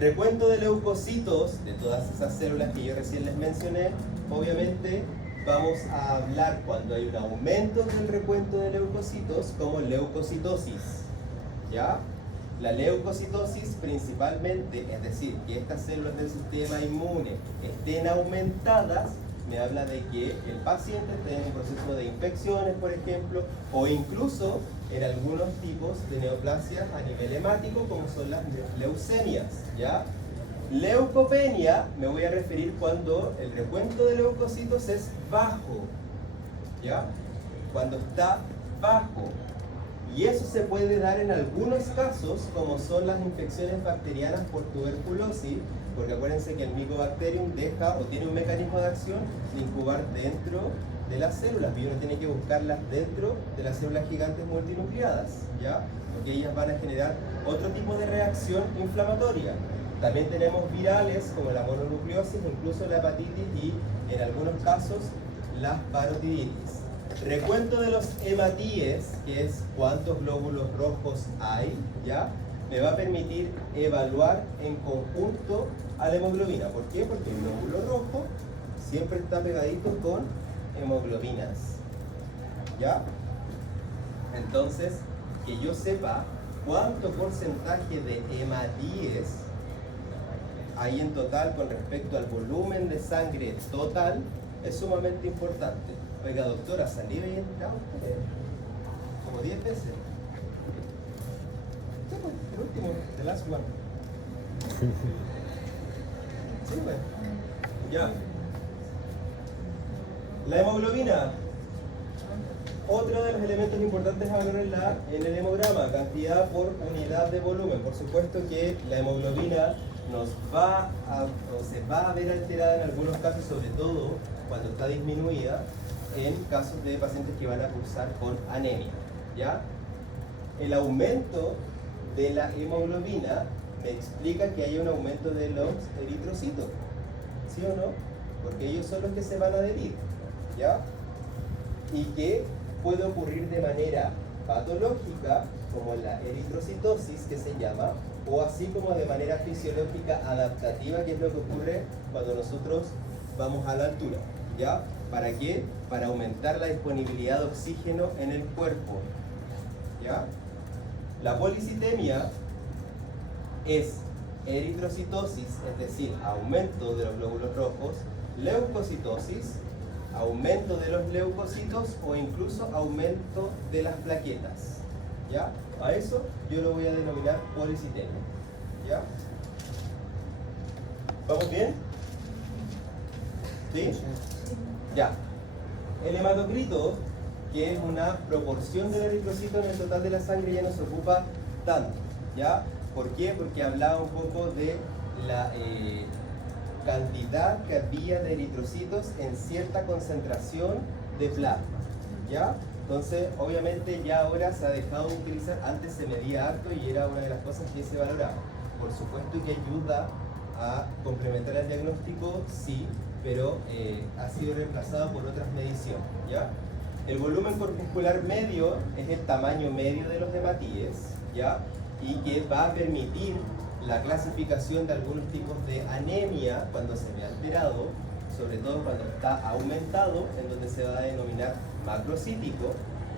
Recuento de leucocitos, de todas esas células que yo recién les mencioné, obviamente vamos a hablar cuando hay un aumento del recuento de leucocitos como leucocitosis, ¿ya? La leucocitosis principalmente, es decir, que estas células del sistema inmune estén aumentadas, me habla de que el paciente esté en un proceso de infecciones, por ejemplo, o incluso en algunos tipos de neoplasias a nivel hemático, como son las leucemias, ¿ya? Leucopenia, me voy a referir cuando el recuento de leucocitos es bajo, ¿ya? Cuando está bajo. Y eso se puede dar en algunos casos, como son las infecciones bacterianas por tuberculosis, porque acuérdense que el Mycobacterium deja o tiene un mecanismo de acción de incubar dentro de las células, y uno tiene que buscarlas dentro de las células gigantes multinucleadas, ¿ya? Porque ellas van a generar otro tipo de reacción inflamatoria. También tenemos virales como la mononucleosis, incluso la hepatitis y en algunos casos las parotiditis. Recuento de los hematíes, que es cuántos glóbulos rojos hay, ¿ya? Me va a permitir evaluar en conjunto a la hemoglobina. ¿Por qué? Porque el glóbulo rojo siempre está pegadito con hemoglobinas, ¿ya? Entonces, que yo sepa cuánto porcentaje de hematíes hay en total con respecto al volumen de sangre total es sumamente importante. Oiga, doctora, saliva y entraba como 10 veces. Sí, pues, el último, the last one. Sí, pues. Ya. La hemoglobina. Otro de los elementos importantes a valorar en el hemograma, cantidad por unidad de volumen. Por supuesto que la hemoglobina nos va a, o se va a ver alterada en algunos casos, sobre todo cuando está disminuida, en casos de pacientes que van a cursar con anemia. ¿ya? El aumento de la hemoglobina me explica que hay un aumento de los eritrocitos, ¿sí o no? Porque ellos son los que se van a adherir, ¿ya? Y que puede ocurrir de manera patológica, como la eritrocitosis que se llama, o así como de manera fisiológica adaptativa, que es lo que ocurre cuando nosotros vamos a la altura, ¿ya? ¿Para qué? Para aumentar la disponibilidad de oxígeno en el cuerpo, ¿ya? La policitemia es eritrocitosis, es decir, aumento de los glóbulos rojos, leucocitosis, aumento de los leucocitos o incluso aumento de las plaquetas, ¿ya? A eso yo lo voy a denominar policitemia, ¿ya? ¿Vamos bien? ¿Sí? Ya. El hematocrito, que es una proporción del eritrocito en el total de la sangre, ya no se ocupa tanto, ¿ya? ¿Por qué? Porque hablaba un poco de la cantidad que había de eritrocitos en cierta concentración de plasma, ¿ya? Entonces, obviamente ya ahora se ha dejado de utilizar, antes se medía harto y era una de las cosas que se valoraba. Por supuesto que ayuda a complementar el diagnóstico, sí, pero ha sido reemplazado por otras mediciones, ¿ya? El volumen corpuscular medio es el tamaño medio de los hematíes, ¿ya? Y que va a permitir la clasificación de algunos tipos de anemia cuando se ve alterado, sobre todo cuando está aumentado, en donde se va a denominar macrocítico,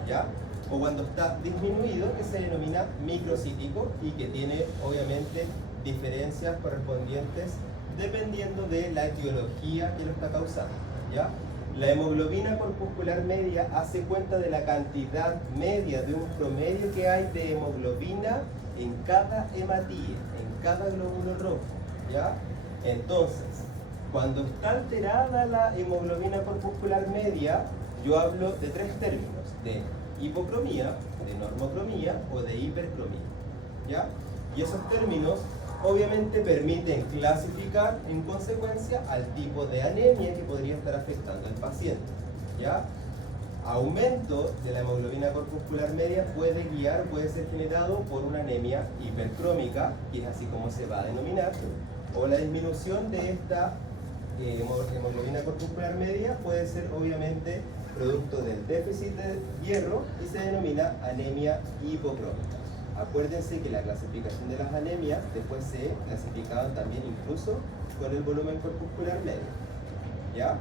¿ya? O cuando está disminuido, que se denomina microcítico y que tiene obviamente diferencias correspondientes dependiendo de la etiología que lo está causando, ¿ya? La hemoglobina corpuscular media hace cuenta de la cantidad media de un promedio que hay de hemoglobina en cada hematía, en cada glóbulo rojo, ¿ya? Entonces, cuando está alterada la hemoglobina corpuscular media, yo hablo de tres términos, de hipocromía, de normocromía o de hipercromía, ¿ya? Y esos términos obviamente permiten clasificar en consecuencia al tipo de anemia que podría estar afectando al paciente, ¿ya? Aumento de la hemoglobina corpuscular media puede ser generado por una anemia hipercrómica, que es así como se va a denominar, o la disminución de esta hemoglobina corpuscular media puede ser obviamente producto del déficit de hierro y se denomina anemia hipocrómica. Acuérdense que la clasificación de las anemias después se clasificaban también incluso con el volumen corpuscular medio, ¿ya?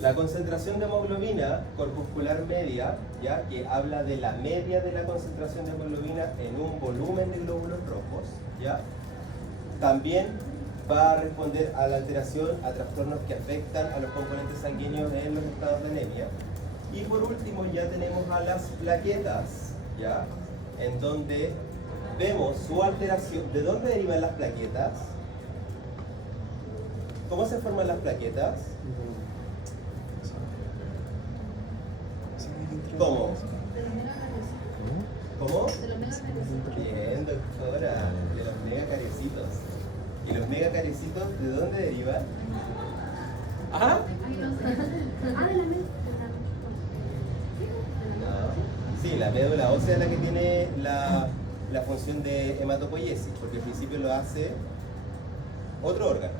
La concentración de hemoglobina corpuscular media, ¿ya? Que habla de la media de la concentración de hemoglobina en un volumen de glóbulos rojos, ¿ya? También va a responder a la alteración, a trastornos que afectan a los componentes sanguíneos en los estados de anemia. Y por último ya tenemos a las plaquetas, ¿ya? En donde vemos su alteración. ¿De dónde derivan las plaquetas? ¿Cómo se forman las plaquetas? ¿Cómo? ¿Cómo? Bien, doctora, de los megacariocitos. ¿Y los megacariocitos de dónde derivan? ¿Ah? Sí, la médula ósea es la que tiene la función de hematopoiesis, porque al principio lo hace otro órgano,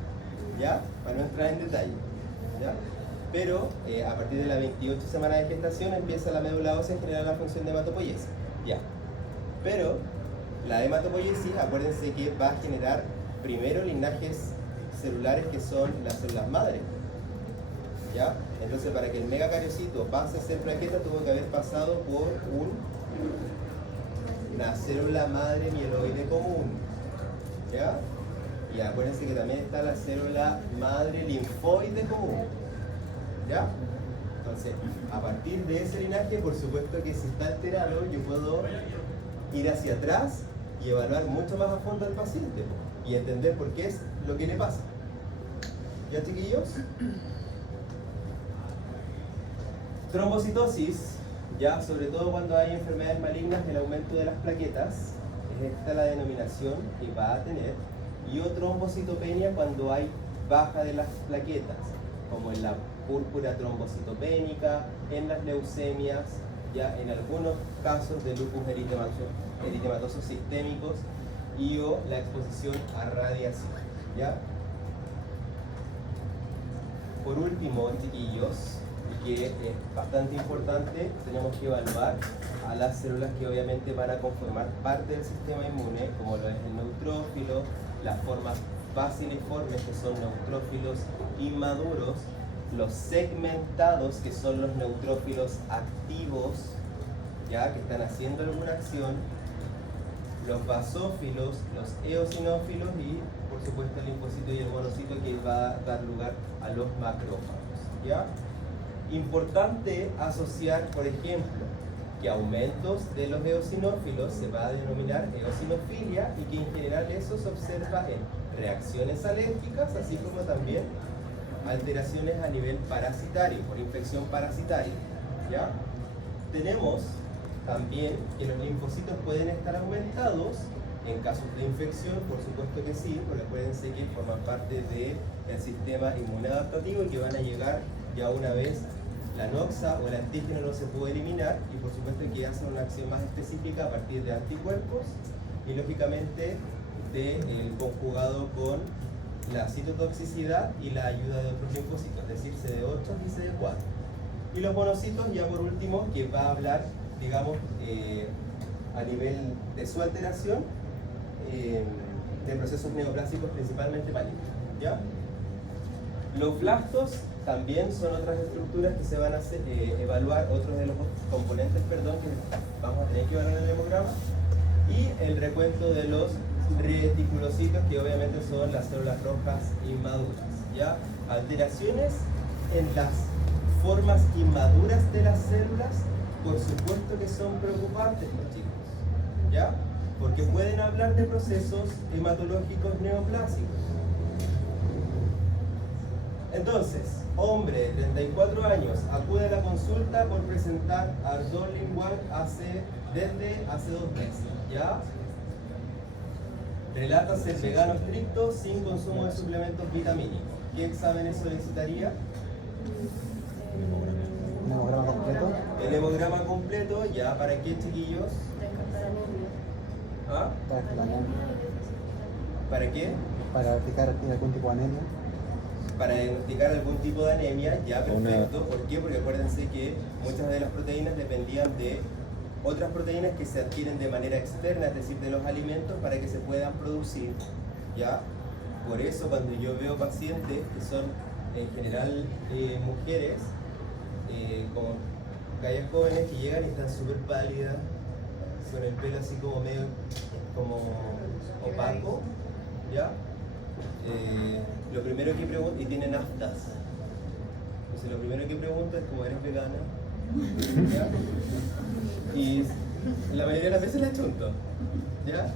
¿ya? Para no entrar en detalle, ¿ya? Pero a partir de las 28 semanas de gestación empieza la médula ósea a generar la función de hematopoiesis, ¿ya? Pero la hematopoiesis, acuérdense que va a generar primero linajes celulares que son las células madre, ¿ya? Entonces, para que el megacariocito pase a ser plaqueta, tuvo que haber pasado por una célula madre mieloide común, ¿ya? Y acuérdense que también está la célula madre linfoide común, ¿ya? Entonces, a partir de ese linaje, por supuesto que si está alterado, yo puedo ir hacia atrás y evaluar mucho más a fondo al paciente y entender por qué es lo que le pasa. ¿Ya, chiquillos? Trombocitosis, ya sobre todo cuando hay enfermedades malignas, el aumento de las plaquetas, es esta la denominación que va a tener, y o trombocitopenia cuando hay baja de las plaquetas, como en la púrpura trombocitopénica, en las leucemias, ya en algunos casos de lupus eritematosos sistémicos y o la exposición a radiación, ¿ya? Por último, chiquillos, que es bastante importante, tenemos que evaluar a las células que obviamente van a conformar parte del sistema inmune, como lo es el neutrófilo, las formas baciliformes, que son neutrófilos inmaduros, los segmentados, que son los neutrófilos activos, ya que están haciendo alguna acción, los basófilos, los eosinófilos y, por supuesto, el linfocito y el monocito, que va a dar lugar a los macrófagos, ¿ya? Importante asociar, por ejemplo, que aumentos de los eosinófilos se va a denominar eosinofilia y que en general eso se observa en reacciones alérgicas, así como también alteraciones a nivel parasitario, por infección parasitaria, ¿ya? Tenemos también que los linfocitos pueden estar aumentados en casos de infección, por supuesto que sí, porque acuérdense que forman parte del sistema inmunadaptativo y que van a llegar ya una vez la noxa o el antígeno no se puede eliminar, y por supuesto que hacen una acción más específica a partir de anticuerpos y lógicamente del conjugado con la citotoxicidad y la ayuda de otros linfocitos, es decir, CD8 y CD4. Y los monocitos, ya por último, que va a hablar, digamos, a nivel de su alteración, de procesos neoplásicos principalmente malignos, ¿ya? Los blastos también son otras estructuras que se van a evaluar, otros de los componentes, perdón, que vamos a tener que evaluar en el hemograma, y el recuento de los reticulocitos, que obviamente son las células rojas inmaduras, ¿ya? Alteraciones en las formas inmaduras de las células, por supuesto que son preocupantes, los chicos, ¿ya? Porque pueden hablar de procesos hematológicos neoplásicos. Entonces, hombre de 34 años acude a la consulta por presentar ardor lingual desde hace 2 meses, ¿ya? Relata ser vegano estricto sin consumo de suplementos vitamínicos. ¿Qué exámenes solicitaría? ¿Un hemograma completo? El hemograma completo, ¿ya? ¿Para qué, chiquillos? ¿Ah? Para la anemia. ¿Para qué? Para diagnosticar algún tipo de anemia. Para diagnosticar algún tipo de anemia, ya, perfecto. ¿Por qué? Porque acuérdense que muchas de las proteínas dependían de otras proteínas que se adquieren de manera externa, es decir, de los alimentos, para que se puedan producir, ¿ya? Por eso cuando yo veo pacientes que son en general mujeres con gallas jóvenes que llegan y están súper pálidas, con el pelo así como medio como opaco, ¿ya? Lo primero que pregunto, y tienen aftas, entonces lo primero que pregunto es como, ¿eres vegana? ¿Ya? Y la mayoría de las veces la chunto, ¿ya?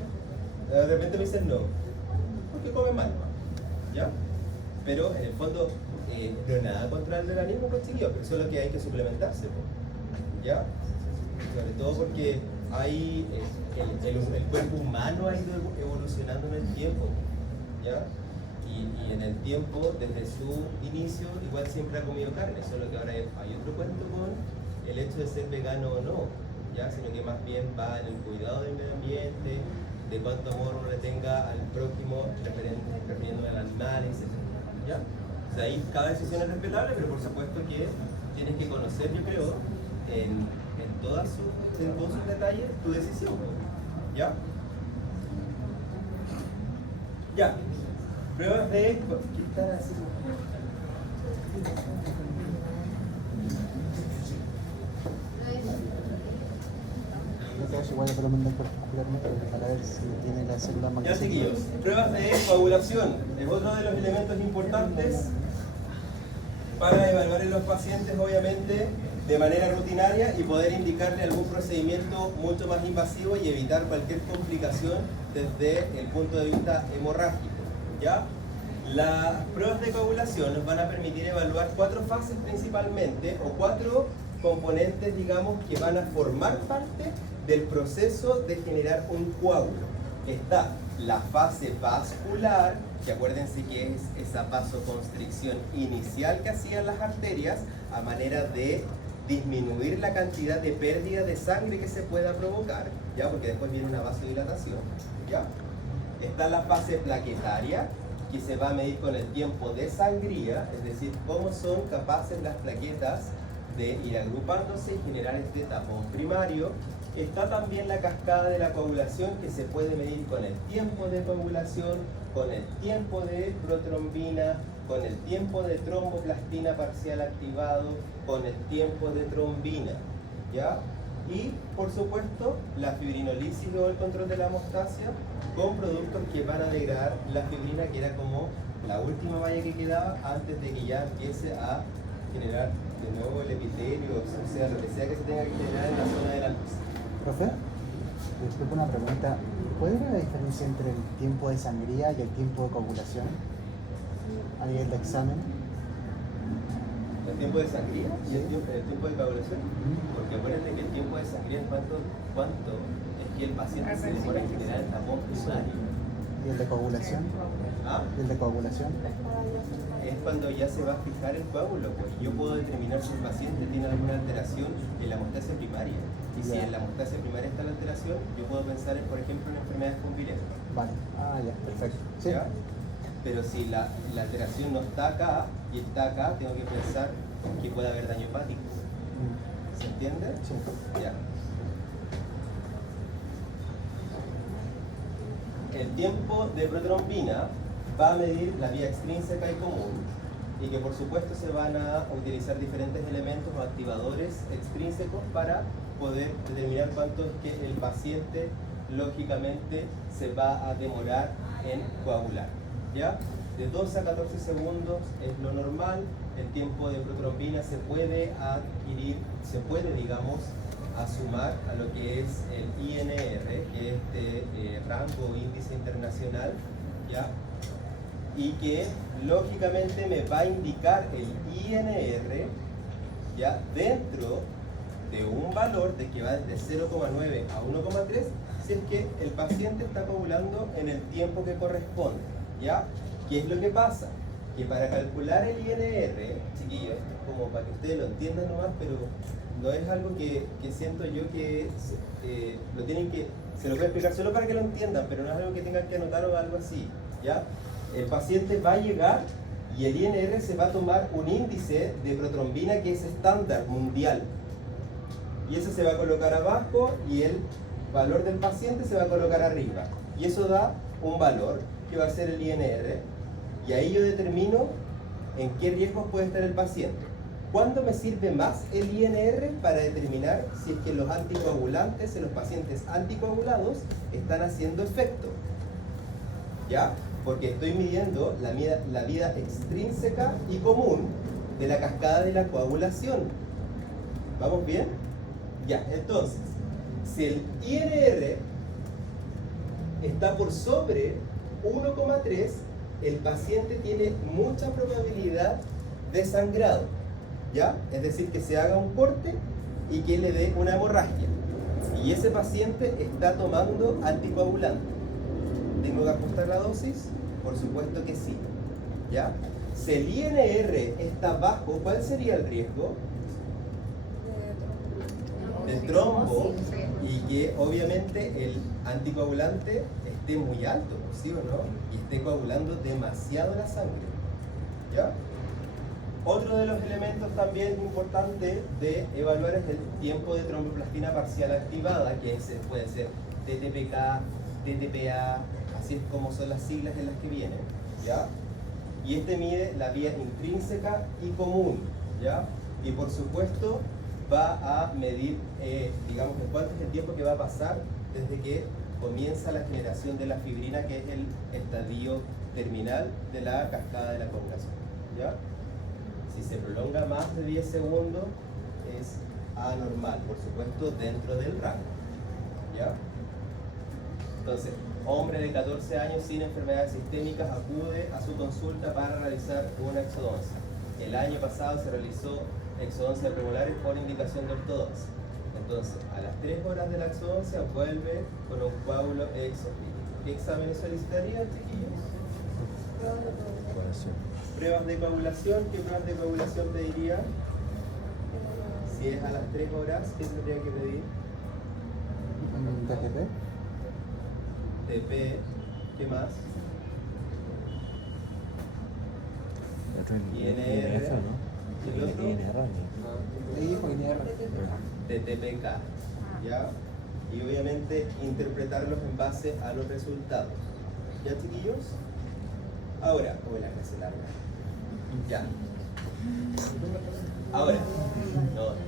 De repente me dicen no, porque come mal, ¿ya? Pero en el fondo no es nada contra el veganismo, pues chiquillos, pero solo que hay que suplementarse, ¿ya? Sobre todo porque hay el cuerpo humano ha ido evolucionando en el tiempo, ¿ya? Y en el tiempo, desde su inicio, igual siempre ha comido carne, solo que ahora hay otro cuento con el hecho de ser vegano o no, ¿ya? Sino que más bien va en el cuidado del medio ambiente, de cuánto amor uno le tenga al prójimo, refiriéndome al animal, etc. ¿Ya? O sea, ahí cada decisión es respetable, pero por supuesto que tienes que conocer, yo creo, en todos sus detalles, tu decisión, ¿ya? Ya. Pruebas de... ¿Qué están haciendo? Igual lo mandé particularmente para ver si tiene la célula más. Ya, chiquillos, pruebas de coagulación es otro de los elementos importantes para evaluar en los pacientes, obviamente, de manera rutinaria y poder indicarle algún procedimiento mucho más invasivo y evitar cualquier complicación desde el punto de vista hemorrágico, ¿ya? Las pruebas de coagulación nos van a permitir evaluar 4 fases principalmente, o 4 componentes, digamos, que van a formar parte del proceso de generar un coágulo. Está la fase vascular, que acuérdense que es esa vasoconstricción inicial que hacían las arterias a manera de disminuir la cantidad de pérdida de sangre que se pueda provocar, ¿ya? Porque después viene una vasodilatación, ¿ya? Está la fase plaquetaria, que se va a medir con el tiempo de sangría, es decir, cómo son capaces las plaquetas de ir agrupándose y generar este tapón primario. Está también la cascada de la coagulación, que se puede medir con el tiempo de coagulación, con el tiempo de protrombina, con el tiempo de tromboplastina parcial activado, con el tiempo de trombina, ¿ya? Y, por supuesto, la fibrinolisis o el control de la hemostasia con productos que van a degradar la fibrina, que era como la última valla que quedaba antes de que ya empiece a generar de nuevo el epitelio, o sea, lo que sea que se tenga que generar en la zona de la luz. Profe, disculpe una pregunta. ¿Puede haber una diferencia entre el tiempo de sangría y el tiempo de coagulación a nivel de examen? ¿El tiempo de sangría y el tiempo de coagulación? Porque acuérdate que el tiempo de sangría es cuánto es que el paciente se demora en generar el tapón primario. ¿Y el de coagulación? ¿Ah? ¿Y el de coagulación? Es cuando ya se va a fijar el coágulo, pues yo puedo determinar si el paciente tiene alguna alteración en la hemostasia primaria. Y si en la hemostasia primaria está la alteración, yo puedo pensar, por ejemplo, en enfermedades convirentes. Vale. Ah, ya, perfecto. Sí. ¿Ya? Pero si la alteración no está acá y está acá, tengo que pensar que puede haber daño hepático. ¿Se entiende? Sí. Ya. El tiempo de protrombina va a medir la vía extrínseca y común, y que por supuesto se van a utilizar diferentes elementos o activadores extrínsecos para poder determinar cuánto es que el paciente lógicamente se va a demorar en coagular, ¿ya? De 12 a 14 segundos es lo normal. El tiempo de protrombina se puede adquirir, se puede, digamos, sumar a lo que es el INR, que es este rango o índice internacional, ¿ya? Y que lógicamente me va a indicar el INR, ¿ya? Dentro de un valor de que va desde 0,9 a 1,3, si es que el paciente está coagulando en el tiempo que corresponde, ¿ya? ¿Qué es lo que pasa? Que para calcular el INR, chiquillos, esto es como para que ustedes lo entiendan nomás, pero no es algo que siento yo que lo tienen que, se lo voy a explicar solo para que lo entiendan, pero no es algo que tengan que anotar o algo así, ¿ya? El paciente va a llegar y el INR se va a tomar un índice de protrombina que es estándar mundial, y ese se va a colocar abajo y el valor del paciente se va a colocar arriba, y eso da un valor que va a ser el INR, y ahí yo determino en qué riesgos puede estar el paciente. ¿Cuándo me sirve más el INR? Para determinar si es que los anticoagulantes en los pacientes anticoagulados están haciendo efecto, ¿ya? Porque estoy midiendo la vida extrínseca y común de la cascada de la coagulación. ¿Vamos bien? Ya, entonces, si el INR está por sobre 1,3, el paciente tiene mucha probabilidad de sangrado, ¿ya? Es decir, que se haga un corte y que le dé una hemorragia. Y ese paciente está tomando anticoagulante. ¿Tengo que ajustar la dosis? Por supuesto que sí, ¿ya? Si el INR está bajo, ¿cuál sería el riesgo? De trombo, y que obviamente el anticoagulante esté muy alto, ¿sí o no? Y esté coagulando demasiado la sangre, ¿ya? Otro de los elementos también importantes de evaluar es el tiempo de tromboplastina parcial activada, que puede ser TTPK, TTPA, así es como son las siglas en las que vienen, ¿ya? Y este mide la vía intrínseca y común, ¿ya? Y por supuesto va a medir, digamos, cuánto es el tiempo que va a pasar desde que comienza la generación de la fibrina, que es el estadio terminal de la cascada de la coagulación, ¿ya? Si se prolonga más de 10 segundos es anormal, por supuesto dentro del rango, ¿ya? Entonces, hombre de 14 años sin enfermedades sistémicas acude a su consulta para realizar una exodoncia. El año pasado se realizó exodoncia premolares por indicación de ortodoncia. Entonces, a las 3 horas de la exodoncia vuelve con un coágulo exofílico. ¿Qué exámenes solicitarían, chiquillos? Pruebas de coagulación. ¿Qué pruebas de coagulación pediría? Si es a las 3 horas, ¿qué tendría que pedir? ¿TGP? TP, ¿qué más? INR, ¿y el otro? TTPK, ¿ya? Y obviamente interpretarlos en base a los resultados. ¿Ya, chiquillos? Ahora, la clase larga. Ya. Ahora, no.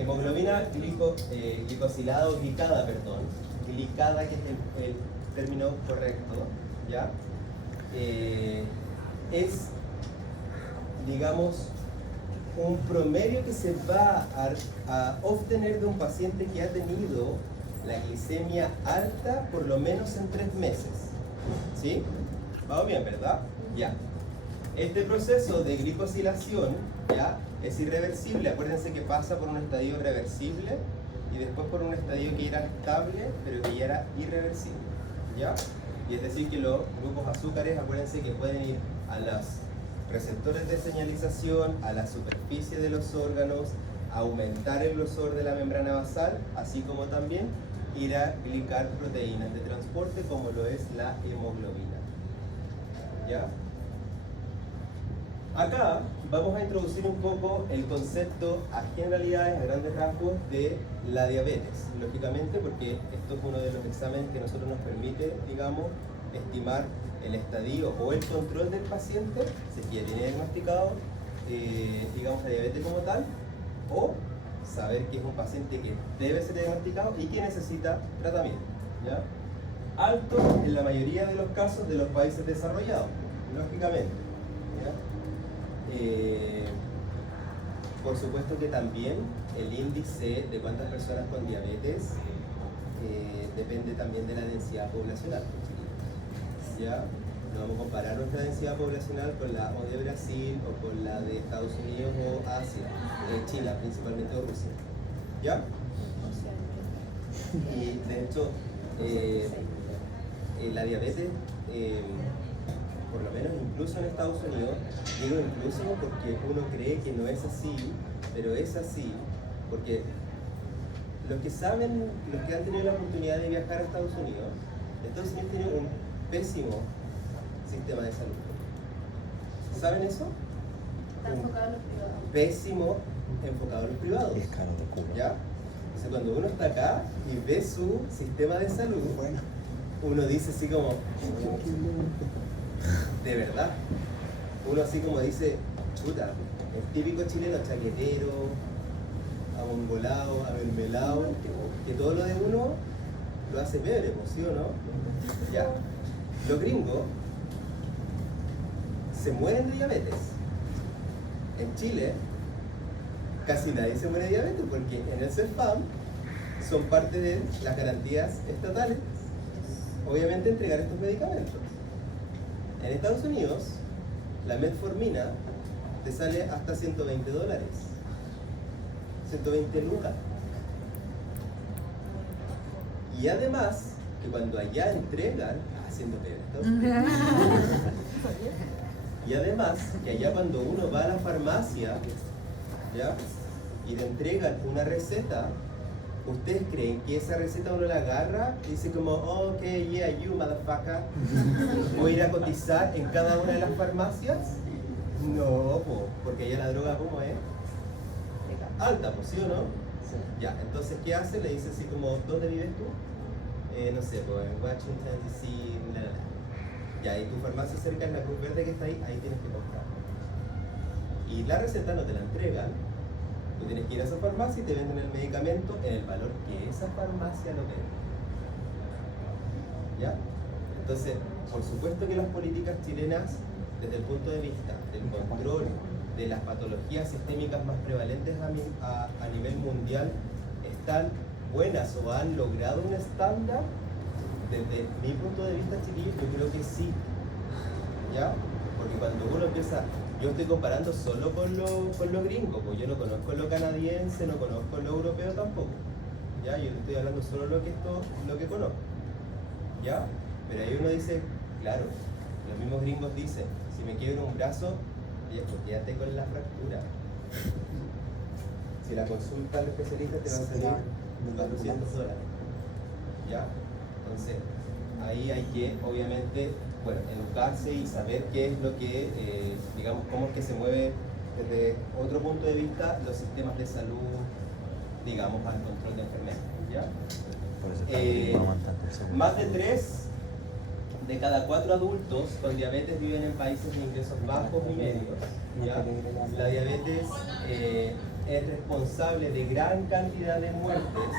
Hemoglobina glicosilada o glicada, perdón. Glicada, que es el término correcto, ¿ya? Es, digamos, un promedio que se va a obtener de un paciente que ha tenido la glicemia alta por lo menos en 3 meses. ¿Sí? ¿Vamos bien, verdad? Ya. Este proceso de glicosilación, ¿ya?, es irreversible. Acuérdense que pasa por un estadio reversible y después por un estadio que era estable, pero que ya era irreversible. ¿Ya? Y es decir, que los grupos azúcares, acuérdense que pueden ir a los receptores de señalización, a la superficie de los órganos, aumentar el grosor de la membrana basal, así como también ir a glicar proteínas de transporte, como lo es la hemoglobina. ¿Ya? Acá vamos a introducir un poco el concepto a generalidades, a grandes rasgos, de la diabetes. Lógicamente, porque esto es uno de los exámenes que a nosotros nos permite, digamos, estimar el estadio o el control del paciente, si ya tiene diagnosticado, digamos, la diabetes como tal, o saber que es un paciente que debe ser diagnosticado y que necesita tratamiento. ¿Ya? Alto en la mayoría de los casos de los países desarrollados, lógicamente. ¿Ya? Por supuesto que también el índice de cuántas personas con diabetes depende también de la densidad poblacional. ¿Ya? No vamos a comparar nuestra densidad poblacional con la o de Brasil o con la de Estados Unidos o Asia, China principalmente o Rusia. ¿Ya? Y de hecho, la diabetes, por lo menos incluso en Estados Unidos, digo incluso porque uno cree que no es así, pero es así, porque los que saben, los que han tenido la oportunidad de viajar a Estados Unidos tiene un pésimo sistema de salud. ¿Saben eso? Está enfocado en los privados. Pésimo enfocado en los privados. Es caro de culo. ¿Ya? Entonces cuando uno está acá y ve su sistema de salud, uno dice así como, de verdad, uno así como dice, chuta, el típico chileno chaquetero, abongolado, amermelado, que todo lo de uno lo hace pebre, ¿sí o no? Ya. Los gringos se mueren de diabetes. En Chile casi nadie se muere de diabetes porque en el CEFAM son parte de las garantías estatales, obviamente, entregar estos medicamentos. En Estados Unidos la metformina te sale hasta $120, 120 lucas. Y además que cuando allá entregan, haciendo peor Estados Unidos, y además que allá cuando uno va a la farmacia, ¿ya?, y le entregan una receta, ¿ustedes creen que esa receta uno la agarra y dice como, oh, ok, yeah, you motherfucker, voy a ir a cotizar en cada una de las farmacias? No, porque allá la droga, ¿cómo es? Alta, pues, ¿sí o no? Sí. Ya, entonces, ¿qué hace? Le dice así como, ¿dónde vives tú? No sé, pues en Washington, D.C., Ya, y tu farmacia cerca en la Cruz Verde que está ahí, ahí tienes que comprar. Y la receta no te la entregan, tú tienes que ir a esa farmacia y te venden el medicamento en el valor que esa farmacia lo vende. ¿Ya? Entonces, por supuesto que las políticas chilenas, desde el punto de vista del control de las patologías sistémicas más prevalentes a nivel mundial, están buenas o han logrado un estándar. Desde mi punto de vista, chiquillos, yo creo que sí. ¿Ya? Porque cuando uno empieza, yo estoy comparando solo con lo gringo, pues yo no conozco lo canadiense, no conozco lo europeo tampoco. ¿Ya? Yo estoy hablando solo lo que conozco. ¿Ya? Pero ahí uno dice, claro, los mismos gringos dicen, si me quiebro un brazo, viejo, quédate con la fractura. Si la consulta al especialista te va a salir $400. ¿Ya? Entonces, ahí hay que, obviamente, bueno, educarse y saber qué es lo que, digamos, cómo es que se mueve desde otro punto de vista los sistemas de salud, digamos, al control de enfermedades. ¿Ya? Más de 3 de cada 4 adultos con diabetes viven en países de ingresos bajos y medios. ¿Ya? La diabetes es responsable de gran cantidad de muertes,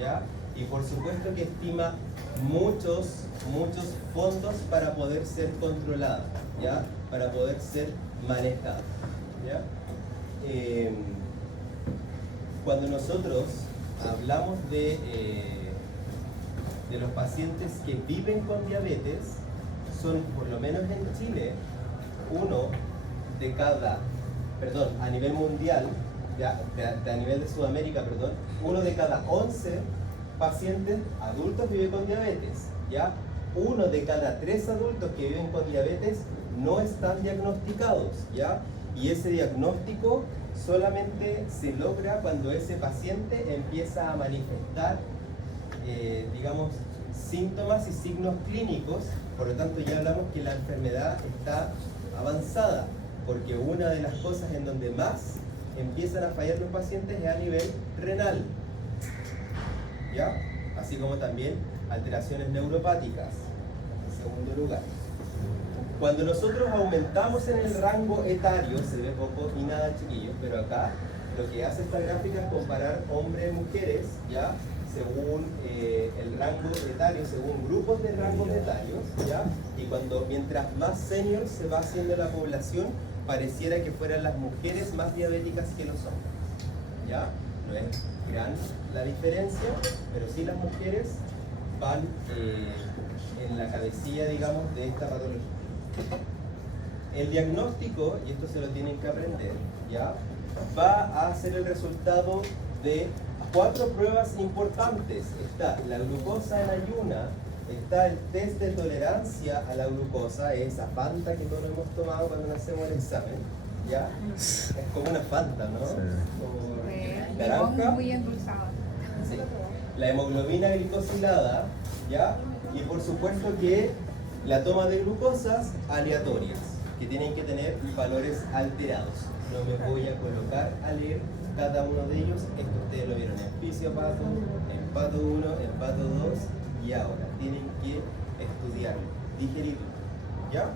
¿ya? Y por supuesto que estima muchos fondos para poder ser controlada, ¿ya? Para poder ser manejada, ¿ya? Cuando nosotros hablamos de los pacientes que viven con diabetes, son, por lo menos en Chile, a nivel mundial, a nivel de Sudamérica, perdón, 1 de cada 11 pacientes adultos vive con diabetes, ¿ya? 1 de cada 3 adultos que viven con diabetes no están diagnosticados, ¿ya? Y ese diagnóstico solamente se logra cuando ese paciente empieza a manifestar, digamos, síntomas y signos clínicos. Por lo tanto, ya hablamos que la enfermedad está avanzada, porque una de las cosas en donde más empiezan a fallar los pacientes es a nivel renal, ¿ya? Así como también alteraciones neuropáticas, en segundo lugar. Cuando nosotros aumentamos en el rango etario, se ve poco y nada, chiquillos, pero acá lo que hace esta gráfica es comparar hombres y mujeres, ¿ya? Según el rango etario, según grupos de rangos etarios, ¿ya? Y mientras más senior se va haciendo la población, pareciera que fueran las mujeres más diabéticas que los hombres, ¿ya? No es gran la diferencia, pero sí las mujeres van en la cabecilla, digamos, de esta patología. El diagnóstico, y esto se lo tienen que aprender, ¿ya? Va a ser el resultado de 4 pruebas importantes. Está la glucosa en ayuna, está el test de tolerancia a la glucosa, esa Fanta que todos hemos tomado cuando hacemos el examen, ¿ya? Es como una Fanta, ¿no? Como naranja. Muy endulzado. Sí. La hemoglobina glicosilada, ¿ya? Y por supuesto que la toma de glucosas aleatorias, que tienen que tener valores alterados. No me voy a colocar a leer cada uno de ellos. Esto ustedes lo vieron en Fisiopato, en Pato 1, en Pato 2, y ahora tienen que estudiarlo, digerirlo, ¿ya?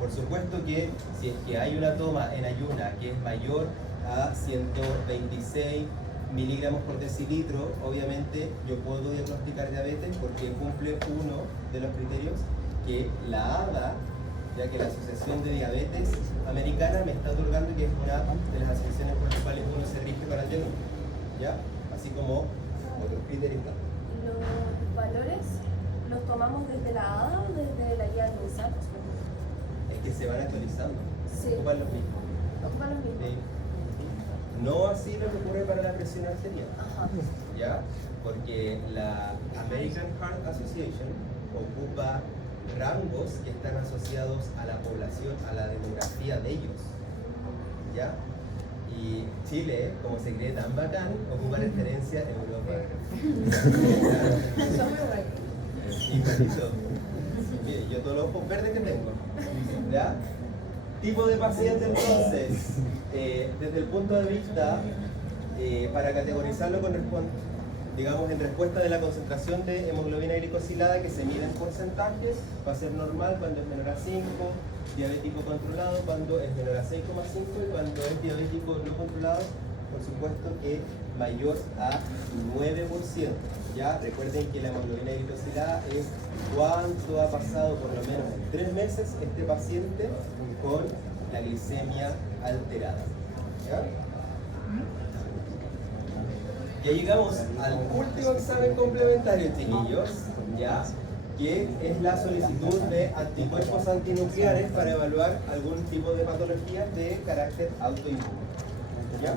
Por supuesto que si es que hay una toma en ayuna que es mayor a 126 miligramos por decilitro, obviamente yo puedo diagnosticar diabetes porque cumple uno de los criterios que la ADA, ya que la Asociación de Diabetes Americana me está otorgando, que es una de las asociaciones por las cuales uno se rige para el diagnóstico, ¿ya? Así como otros criterios. ¿Los valores los tomamos desde la ADA o desde la guía de MinSal? Es que se van actualizando, Sí. ocupan los mismos. ¿Ocupan los mismos? Sí. No así lo que ocurre para la presión arterial, Ajá. ¿ya? Porque la American Heart Association ocupa rangos que están asociados a la población, a la demografía de ellos, ¿ya? Y Chile, como se cree tan bacán, ocupa referencia en Europa. Igualito. Mire, yo todos los ojos verdes que tengo, ¿ya? Tipo de paciente entonces, desde el punto de vista, para categorizarlo digamos en respuesta de la concentración de hemoglobina glicosilada que se mide en porcentajes, va a ser normal cuando es menor a 5, diabético controlado cuando es menor a 6,5 y cuando es diabético no controlado, por supuesto que mayor a 9%. Ya recuerden que la hemoglobina glicosilada es cuánto ha pasado por lo menos en 3 meses este paciente con la glicemia alterada. ¿Ya? Ya llegamos al último examen complementario, chiquillos, ¿ya? Que es la solicitud de anticuerpos antinucleares para evaluar algún tipo de patología de carácter autoinmune. ¿Ya?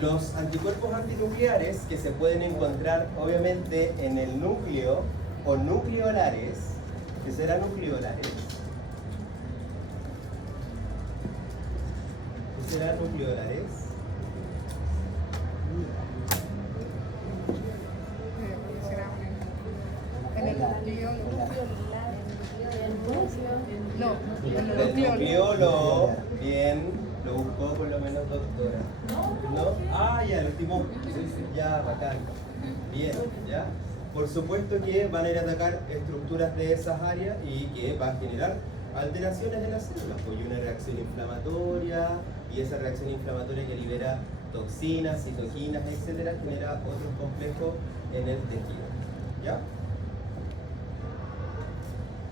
Los anticuerpos antinucleares que se pueden encontrar obviamente en el núcleo o nucleolares, ¿qué serán nucleolares? ¿Qué serán nucleolares? Del nucleolo, bien, lo buscó por lo menos doctora. ¿No? Ah, ya, lo estimó. Ya, bacán. Bien, ya. Por supuesto que van a ir a atacar estructuras de esas áreas y que va a generar alteraciones en las células. Pues hay una reacción inflamatoria y esa reacción inflamatoria que libera toxinas, citoquinas, etcétera, genera otros complejos en el tejido. ¿Ya?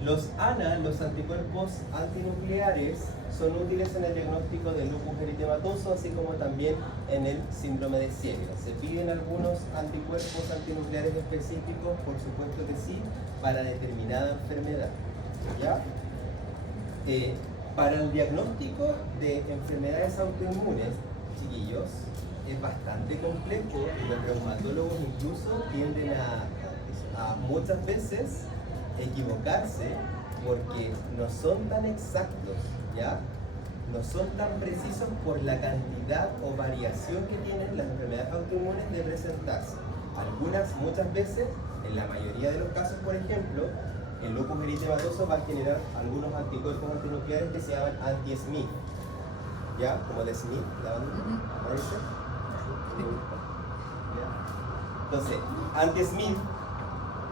Los ANA, los anticuerpos antinucleares, son útiles en el diagnóstico del lupus eritematoso, así como también en el síndrome de Sjögren. ¿Se piden algunos anticuerpos antinucleares específicos? Por supuesto que sí, para determinada enfermedad. ¿Ya? Para el diagnóstico de enfermedades autoinmunes, chiquillos, es bastante complejo y los reumatólogos incluso tienden a muchas veces equivocarse porque no son tan exactos, ¿ya? No son tan precisos por la cantidad o variación que tienen las enfermedades autoinmunes de presentarse. Algunas, muchas veces, en la mayoría de los casos, por ejemplo, el lupus eritematoso va a generar algunos anticuerpos antinucleares que se llaman anti-Smith, ¿ya? Como de Smith, la banda, ¿aparece? Entonces, anti-Smith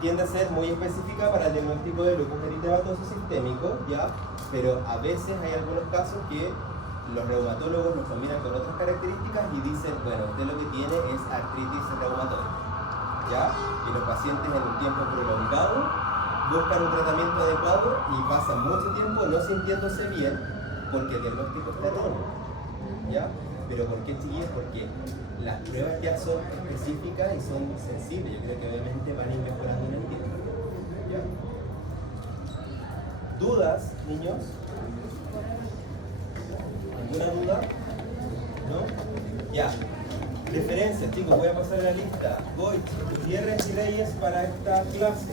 tiende a ser muy específica para el diagnóstico de lupus eritematoso sistémico, ¿ya? Pero a veces hay algunos casos que los reumatólogos los combinan con otras características y dicen, bueno, usted lo que tiene es artritis reumatoide, ¿ya? Y los pacientes en un tiempo prolongado buscan un tratamiento adecuado y pasan mucho tiempo no sintiéndose bien porque el diagnóstico está erróneo, ¿ya? Pero ¿por qué, chiquillos? Porque las pruebas ya son específicas y son sensibles. Yo creo que obviamente van a ir mejorando en el tiempo. ¿Ya? ¿Dudas, niños? ¿Alguna duda? ¿No? Ya. Referencias, chicos, voy a pasar a la lista. Goich, Gutiérrez y Reyes para esta clase.